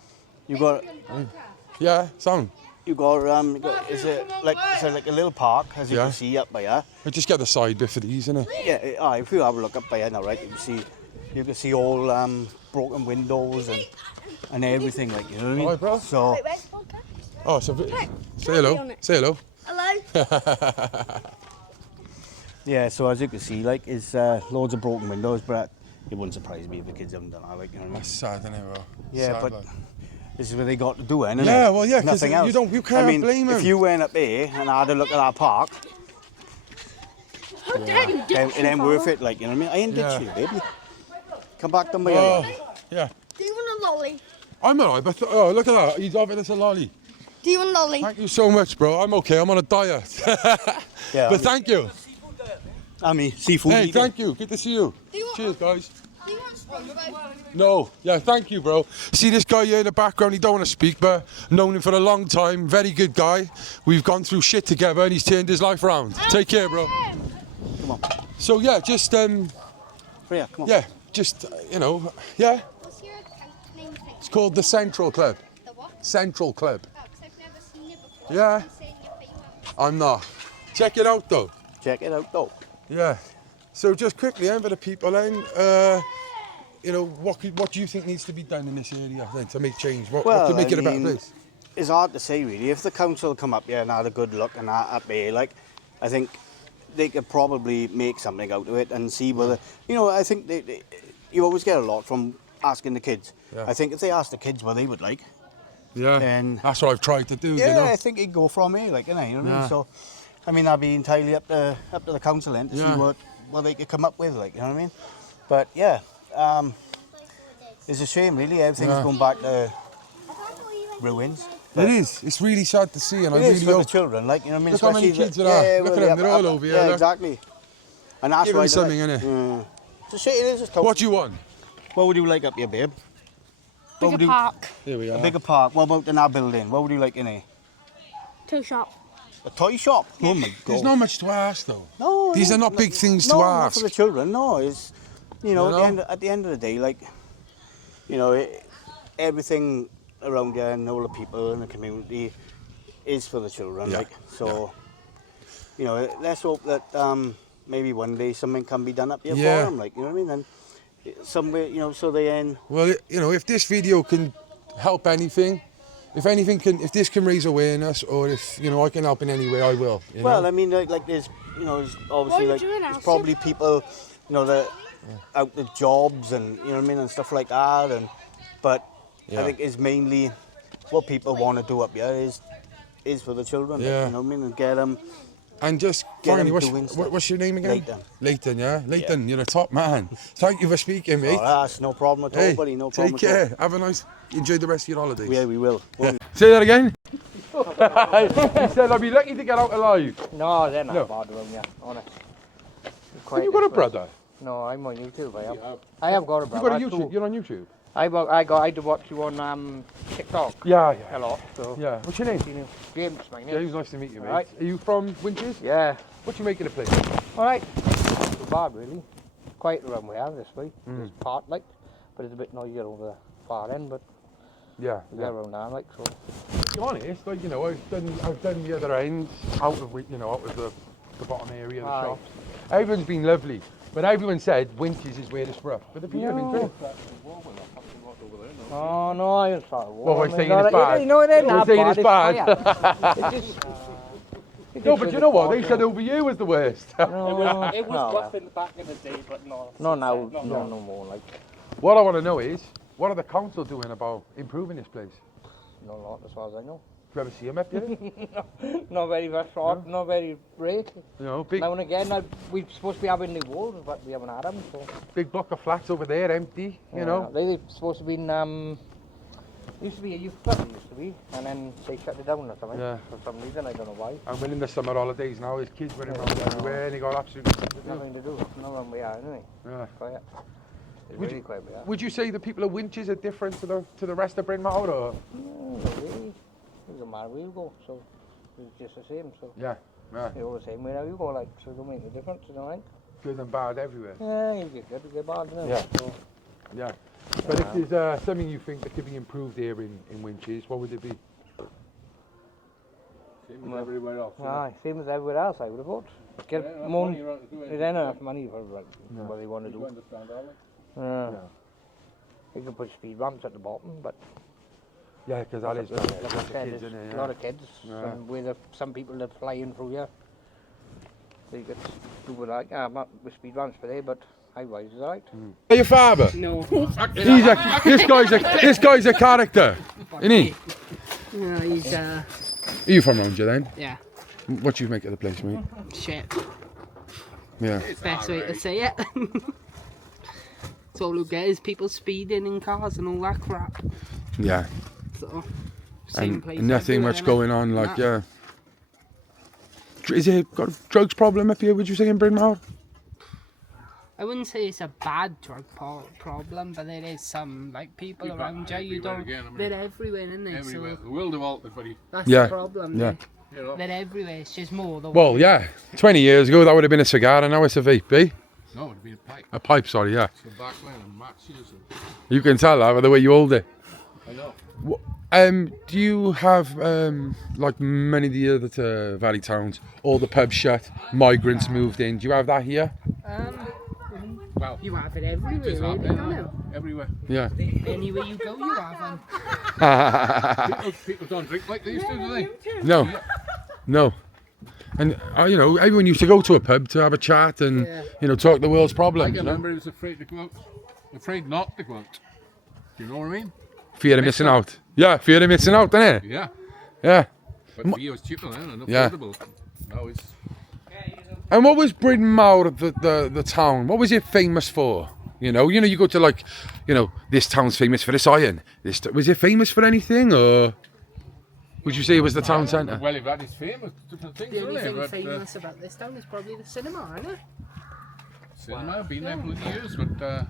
Yeah, sound. You got is it like a little park, as you can see up by here. I just get the side bit for these, innit? Yeah, if you have a look up by here now, right, you can see all broken windows and everything, like, you know what I mean? Alright, bro. So... Oh, so say hello. Say hello. Hello. Yeah, so as you can see, like, is loads of broken windows, but it wouldn't surprise me if the kids haven't done that, like, you know what I mean? That's sad, isn't it, bro? Yeah, sad, but like. this is what they got to do, isn't it? Yeah, well, yeah, 'cause nothing else. you can't I mean, blame them. If you went up there and had a look at that park, it ain't worth it, like, you know what I mean? I ain't ditch you, baby. Come back to me. Yeah. Do you want a lolly? I'm alright, but oh, look at that. He's offering us a lolly. Do you want a lolly? Thank you so much, bro. I'm okay. I'm on a diet. Yeah, but thank you. I mean, seafood. Hey, eating. thank you. Good to see you. Cheers, guys. Do you want SpongeBob? No, yeah, thank you, bro. See this guy here in the background, he don't want to speak, but known him for a long time, very good guy. We've gone through shit together and he's turned his life around. Take care, bro. Come on. So yeah, just Freya, come on. yeah, just you know, yeah. What's your account name? It's called the Central Club. The what? Central Club. Oh, 'cause I've never seen it before. Yeah. I'm saying you're famous. I'm not. Check it out though. Check it out though. Yeah. So just quickly, for the people then, you know, what do you think needs to be done in this area then to make change? What could make it a better place? It's hard to say really. If the council come up here and had a good look and that up here, like, I think they could probably make something out of it and see whether, you know, I think you always get a lot from asking the kids. Yeah. I think if they ask the kids what they would like, yeah, then that's what I've tried to do. Yeah, you know? I think it'd go from here, like, you know what I mean? Yeah. So, I mean, that'd be entirely up to the council then to see what they could come up with, like, you know what I mean? But yeah, it's a shame really. Everything's going back to ruins. It is. It's really sad to see, and I It really is for the hope. children, like, you know what I mean? Look how many Especially kids there are. Look at them, they're all over here. Yeah, look. exactly. And that's Give why them something, innit? Yeah. It's a shame. It is a total. What do you want? What would you like up here, babe? What would Bigger you- park. Here we A are. bigger park. What about in our building? What would you like in here? Toy shop. A toy shop? Oh my God. There's not much to ask though. No, These are not big things no, to not ask. for the children. No, it's you know, You know? at the end of the day, like, you know, everything around here and all the people in the community is for the children. Yeah. Like, so, you know, let's hope that maybe one day something can be done up here Yeah. for them. Like, you know what I mean? And somewhere, you know, so they end. Well, you know, if this video can help anything, if this can raise awareness, or if you know I can help in any way, I will. You Well, know? I mean, like there's, you know, there's obviously What are you like doing, there's Alfie? probably people, you know, that out the jobs and you know what I mean and stuff like that. And but Yeah. I think it's mainly what people want to do up here is for the children. like, Yeah. you know what I mean, and get them. And just Get finally, them what's, doing stuff. what's your name again? Leighton. Leighton, yeah? Leighton, you're a top man. Thank you for speaking, mate. Oh, that's no problem at all, Hey, buddy. No problem take at all. care. Have a nice, enjoy the rest of your holidays. Yeah, we will. Say that again. He said I'd be lucky to get out alive. No, they're not No. bothering you, honest. Have you got a brother? No, I'm on YouTube. I have got a You brother. got a YouTube? You're on YouTube? I do watch you on TikTok. Yeah. A lot. So. Yeah. What's your name? James, my name. Yeah, it was nice to meet you, mate. Right. Are you from Winches? Yeah. What you making a place? All right. Not too bad, really. Quite around where this way. Mm. It's part like, but it's a bit noisier over the far end. But Yeah. we get around now, like so. To be honest, like, you know, I've done the other end out of the bottom area of the Aye. shops. Everyone's been lovely, but everyone said Winches is where it's rough. But the people have been great. Oh no, I didn't start a war. What, we're saying it's bad? No, they're We're not saying bad. it's bad. No, but you know what? They said over you was the worst. It was no, rough in the back in the day, but no. No, now, no more. Like, What I want to know is, what are the council doing about improving this place? no lot as far as I know. Do you ever see them up here? Not very short, not very great. You know, big Now and again, we're supposed to be having new walls, but we haven't had them. So. big block of flats over there, empty. You know. They're supposed to be Used to be a youth club, it used to be, and then they shut it down or something. Yeah. For some reason, I don't know why. And we're in the summer holidays now, his kids running around everywhere and they got absolutely Nothing to do. No one we are, anyway. Yeah. Quiet. It's Would really you, quiet we are. would you say the people of Winches are different to the rest of Brynmawr, or? No, not really. It doesn't matter where you go, so it's just the same. So Yeah. Yeah. you're all the same wherever you go, like, so it don't make a difference, you know, like. Good and bad everywhere. Yeah, you get good, you get bad, you know. Yeah. So, Yeah. But if there's something you think that could be improved here in Winches, what would it be? Same as everywhere else. aye, same as everywhere else, I would have thought. Get more. They don't have money for like, what they want to do. Understand that, like? Yeah. You can put speed ramps at the bottom, but Yeah, because that is like lots I of said, kids, there's isn't it? a lot of kids. Yeah. And with some people that fly in through here. So you get people like, I'm not with speed ramps for there, but highways is alright. Are your father? No. This guy's a character, isn't he? Yeah, he's Are you from around here then? yeah, What do you make of the place, mate? shit. Yeah. Best way to say it. It's all you get is people speeding in cars and all that crap. Yeah. So, same And place. nothing everywhere, much innit? going on, like, Nah. yeah. Is it got a drugs problem up here, would you say, in Brynmawr? I wouldn't say it's a bad drug problem, but there is some, like, people You've got around you, you everywhere don't, again, I mean, they're everywhere, isn't they? Everywhere. So The world of altered, buddy. that's Yeah, the problem. yeah. They're everywhere, it's just more the Well, yeah. 20 years ago, that would have been a cigar, and now it's a vape, eh? No, it'd be a pipe. A pipe, sorry, yeah. So back when and matches and... You can tell that by the way you hold it. I know. Do you have, like many of the other valley towns, all the pubs shut, migrants moved in? Do you have that here? Well, you have it everywhere, just really, happening, don't you? everywhere. Yeah. Anywhere you go, you have them. People don't drink like they used to, do they? No. No. And, you know, everyone used to go to a pub to have a chat and, you know, talk the world's I problems. can You know? remember he was afraid to go out. Afraid not to go out. Do you know what I mean? Fear of missing out. Yeah, fear of missing out, innit? Yeah. Yeah. But for you, it's cheaper then and Yeah. affordable. Now it's... And what was Brynmawr, the town, what was it famous for? You know, you go to like, you know, this town's famous for this iron. Was it famous for anything, or would you say it was the town centre? Well, you've had his famous different things, The only haven't thing you? But, famous about this town is probably the cinema, isn't it? cinema, been there for years, but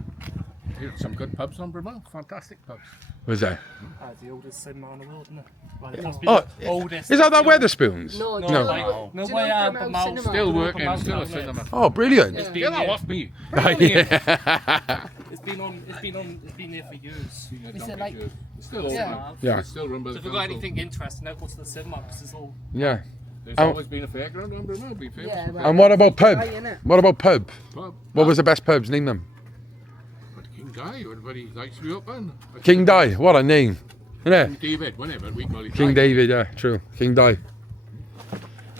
here's some good pubs on Brynmawr. Fantastic pubs. Was there? That's the oldest cinema in the world, isn't it? Well, Yeah. it must be Oh, the oldest. is that Wetherspoons? No, No. no. No. No, Do you way know out, Brynmawr but Mount Cinema? Still working, Mount still a outlets. cinema. Oh, brilliant. It's Yeah, that was me. It's been there for years. Is it like... It's still open. Yeah. It's still run by So the if you've got council. anything interesting, now go to the cinema because it's all... Yeah. There's Um, always been a fairground on Brynmawr, be famous. Yeah, for well, And what about pub? Guy, innit? What about pub? Pub. What was the best pubs? Name them. But King Guy, everybody likes to be up on. King Di, what a name. King Isn't it? David, whenever we call it. King David, yeah, true. King Di.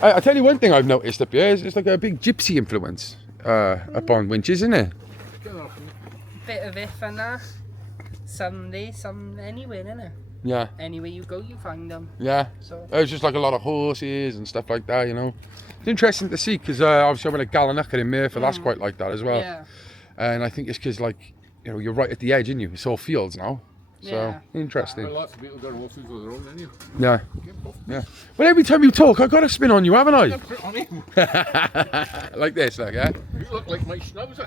I tell you one thing I've noticed up here is it's like a big gypsy influence up on Winches, isn't it? Bit of if and that. Some there, some anywhere, innit? Yeah. Anywhere you go, you find them. Yeah. So It's just like a lot of horses and stuff like that, you know. It's interesting to see because obviously I'm in a Gallanacker in Merthyr, that's quite like that as well. Yeah. And I think it's because, like, you know, you're right at the edge, aren't you? It's all fields now. So, Yeah. interesting. Well, lots of people got horses of their own, anyway. Yeah. Yeah. But every time you talk, I've got to spin on you, haven't I? On him. Like this, like, yeah? You look like my schnauzer.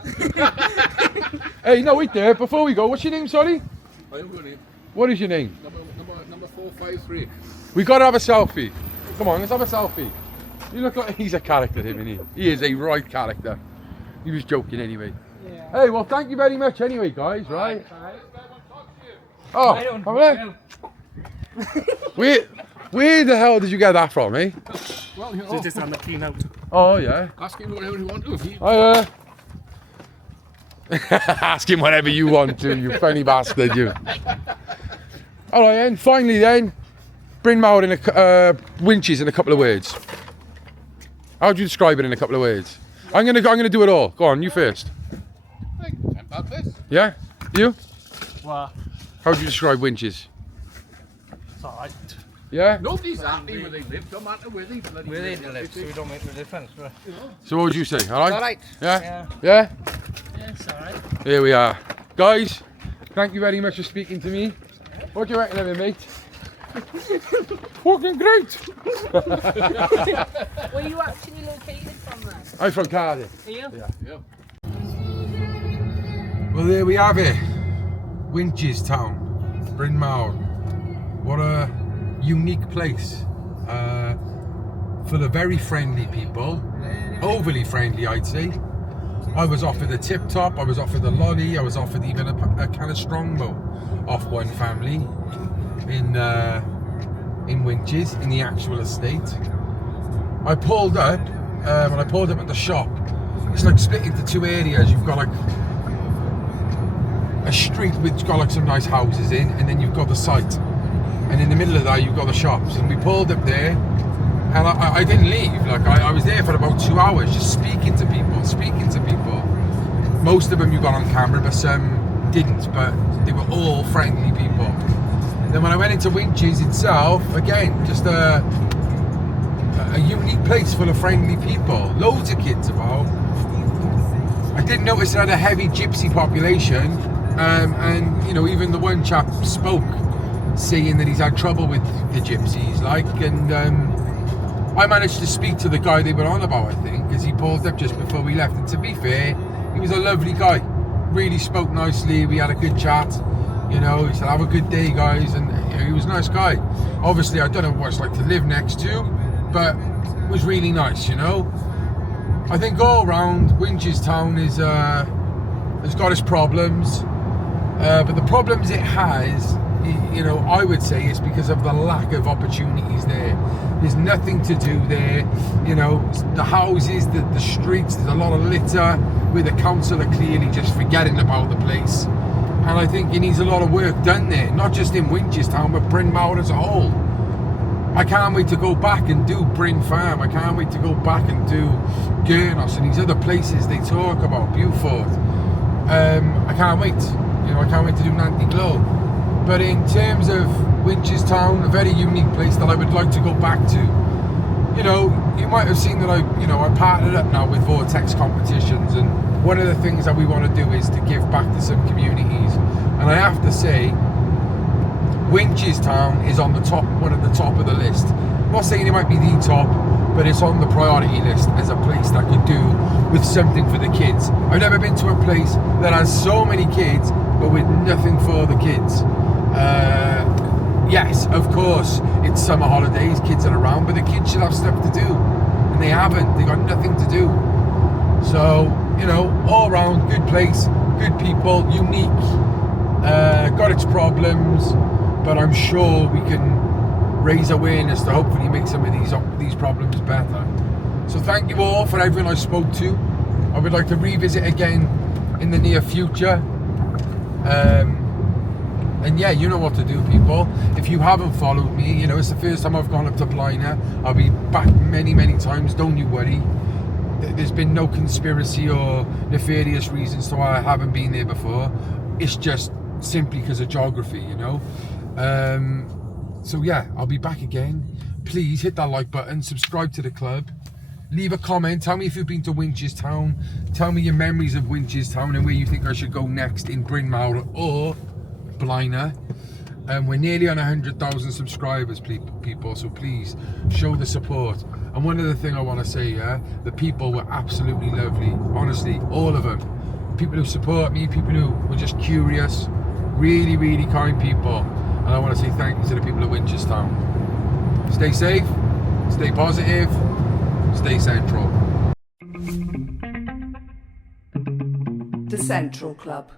Hey, no, wait there. Before we go, what's your name, sorry? I am going What is your name? Number 453. We got to have a selfie. Come on, let's have a selfie. You look like he's a character, him, isn't he? He is a right character. He was joking anyway. Yeah. Hey, well, thank you very much anyway, guys, right? Oh, over there. Where the hell did you get that from, eh? Well, you know. So just on the clean out. Oh, yeah. Ask him whatever you want to. If he... Ask him whatever you want to, you funny bastard, you. All right, then. Finally, then, Brynmawr in Winches in a couple of words. How would you describe it in a couple of words? I'm gonna do it all. Go on, you first. About this. Yeah, you. Well, How would you describe Winches? it's alright. Yeah. Nobody's happy where they live, no matter where they bloody Where they live. live, so we don't make a difference. Right? So what would you say? All right. All right. Yeah. Yeah. Yeah. Yeah, it's alright. Here we are, guys. Thank you very much for speaking to me. What do you reckon of it, mate? Fucking great! Where are you actually located from then? I'm from Cardiff. Are you? Yeah. Well, there we have it. Winchesstown, Brynmawr. What a unique place. Full of very friendly people. Overly friendly, I'd say. I was offered a tip top, I was offered a lolly, I was offered even a can of strongbow off one family in Winches, in the actual estate. I pulled up, when I pulled up at the shop, it's like split into two areas. You've got like a street which got like some nice houses in, and then you've got the site. And in the middle of that, you've got the shops. And we pulled up there, and I didn't leave. Like I was there for about 2 hours, just speaking to people. Most of them you got on camera, but some didn't. But they were all friendly people. Then when I went into Winches itself, again, just a unique place full of friendly people. Loads of kids about. I did notice it had a heavy gypsy population, and you know, even the one chap spoke, saying that he's had trouble with the gypsies, and I managed to speak to the guy they were on about, I think, because he pulled up just before we left, and to be fair, he was a lovely guy, really spoke nicely, we had a good chat, you know, he said have a good day guys, and you know, he was a nice guy. Obviously I don't know what it's like to live next to, but it was really nice, you know. I think all round Winchesstown has got its problems, but the problems it has, you know, I would say it's because of the lack of opportunities there. There's nothing to do there, you know, the houses, the streets, there's a lot of litter, where the council are clearly just forgetting about the place. And I think it needs a lot of work done there, not just in Winchesstown, but Brynmawr as a whole. I can't wait to go back and do Bryn Farm. I can't wait to go back and do Gurnos and these other places they talk about, Beaufort. I can't wait. You know, I can't wait to do Nanty Glow. But in terms of Winchesstown, a very unique place that I would like to go back to. You know, you might have seen that I partnered up now with Vortex competitions, and one of the things that we want to do is to give back to some communities. And I have to say, Winchesstown is on the top, one of the top of the list. I'm not saying it might be the top, but it's on the priority list as a place that could do with something for the kids. I've never been to a place that has so many kids, but with nothing for the kids. Yes, of course, it's summer holidays, kids are around, but the kids should have stuff to do. And they haven't, they got nothing to do. So, you know, all around, good place, good people, unique, got its problems, but I'm sure we can raise awareness to hopefully make some of these problems better. So thank you all for everyone I spoke to. I would like to revisit again in the near future. And yeah, you know what to do, people. If you haven't followed me, you know, it's the first time I've gone up to Blaenau. I'll be back many, many times, don't you worry. There's been no conspiracy or nefarious reasons to why I haven't been there before. It's just simply because of geography, you know. So yeah, I'll be back again. Please hit that like button, subscribe to the club, leave a comment, tell me if you've been to Winchesstown, tell me your memories of Winchesstown and where you think I should go next in Brynmawr or Blaenau. We're nearly on 100,000 subscribers, people, so please show the support. And one other thing I want to say, the people were absolutely lovely, honestly, all of them. People who support me, people who were just curious, really, really kind people. And I want to say thank you to the people of Winchesstown. Stay safe, stay positive, stay central. The Central Club.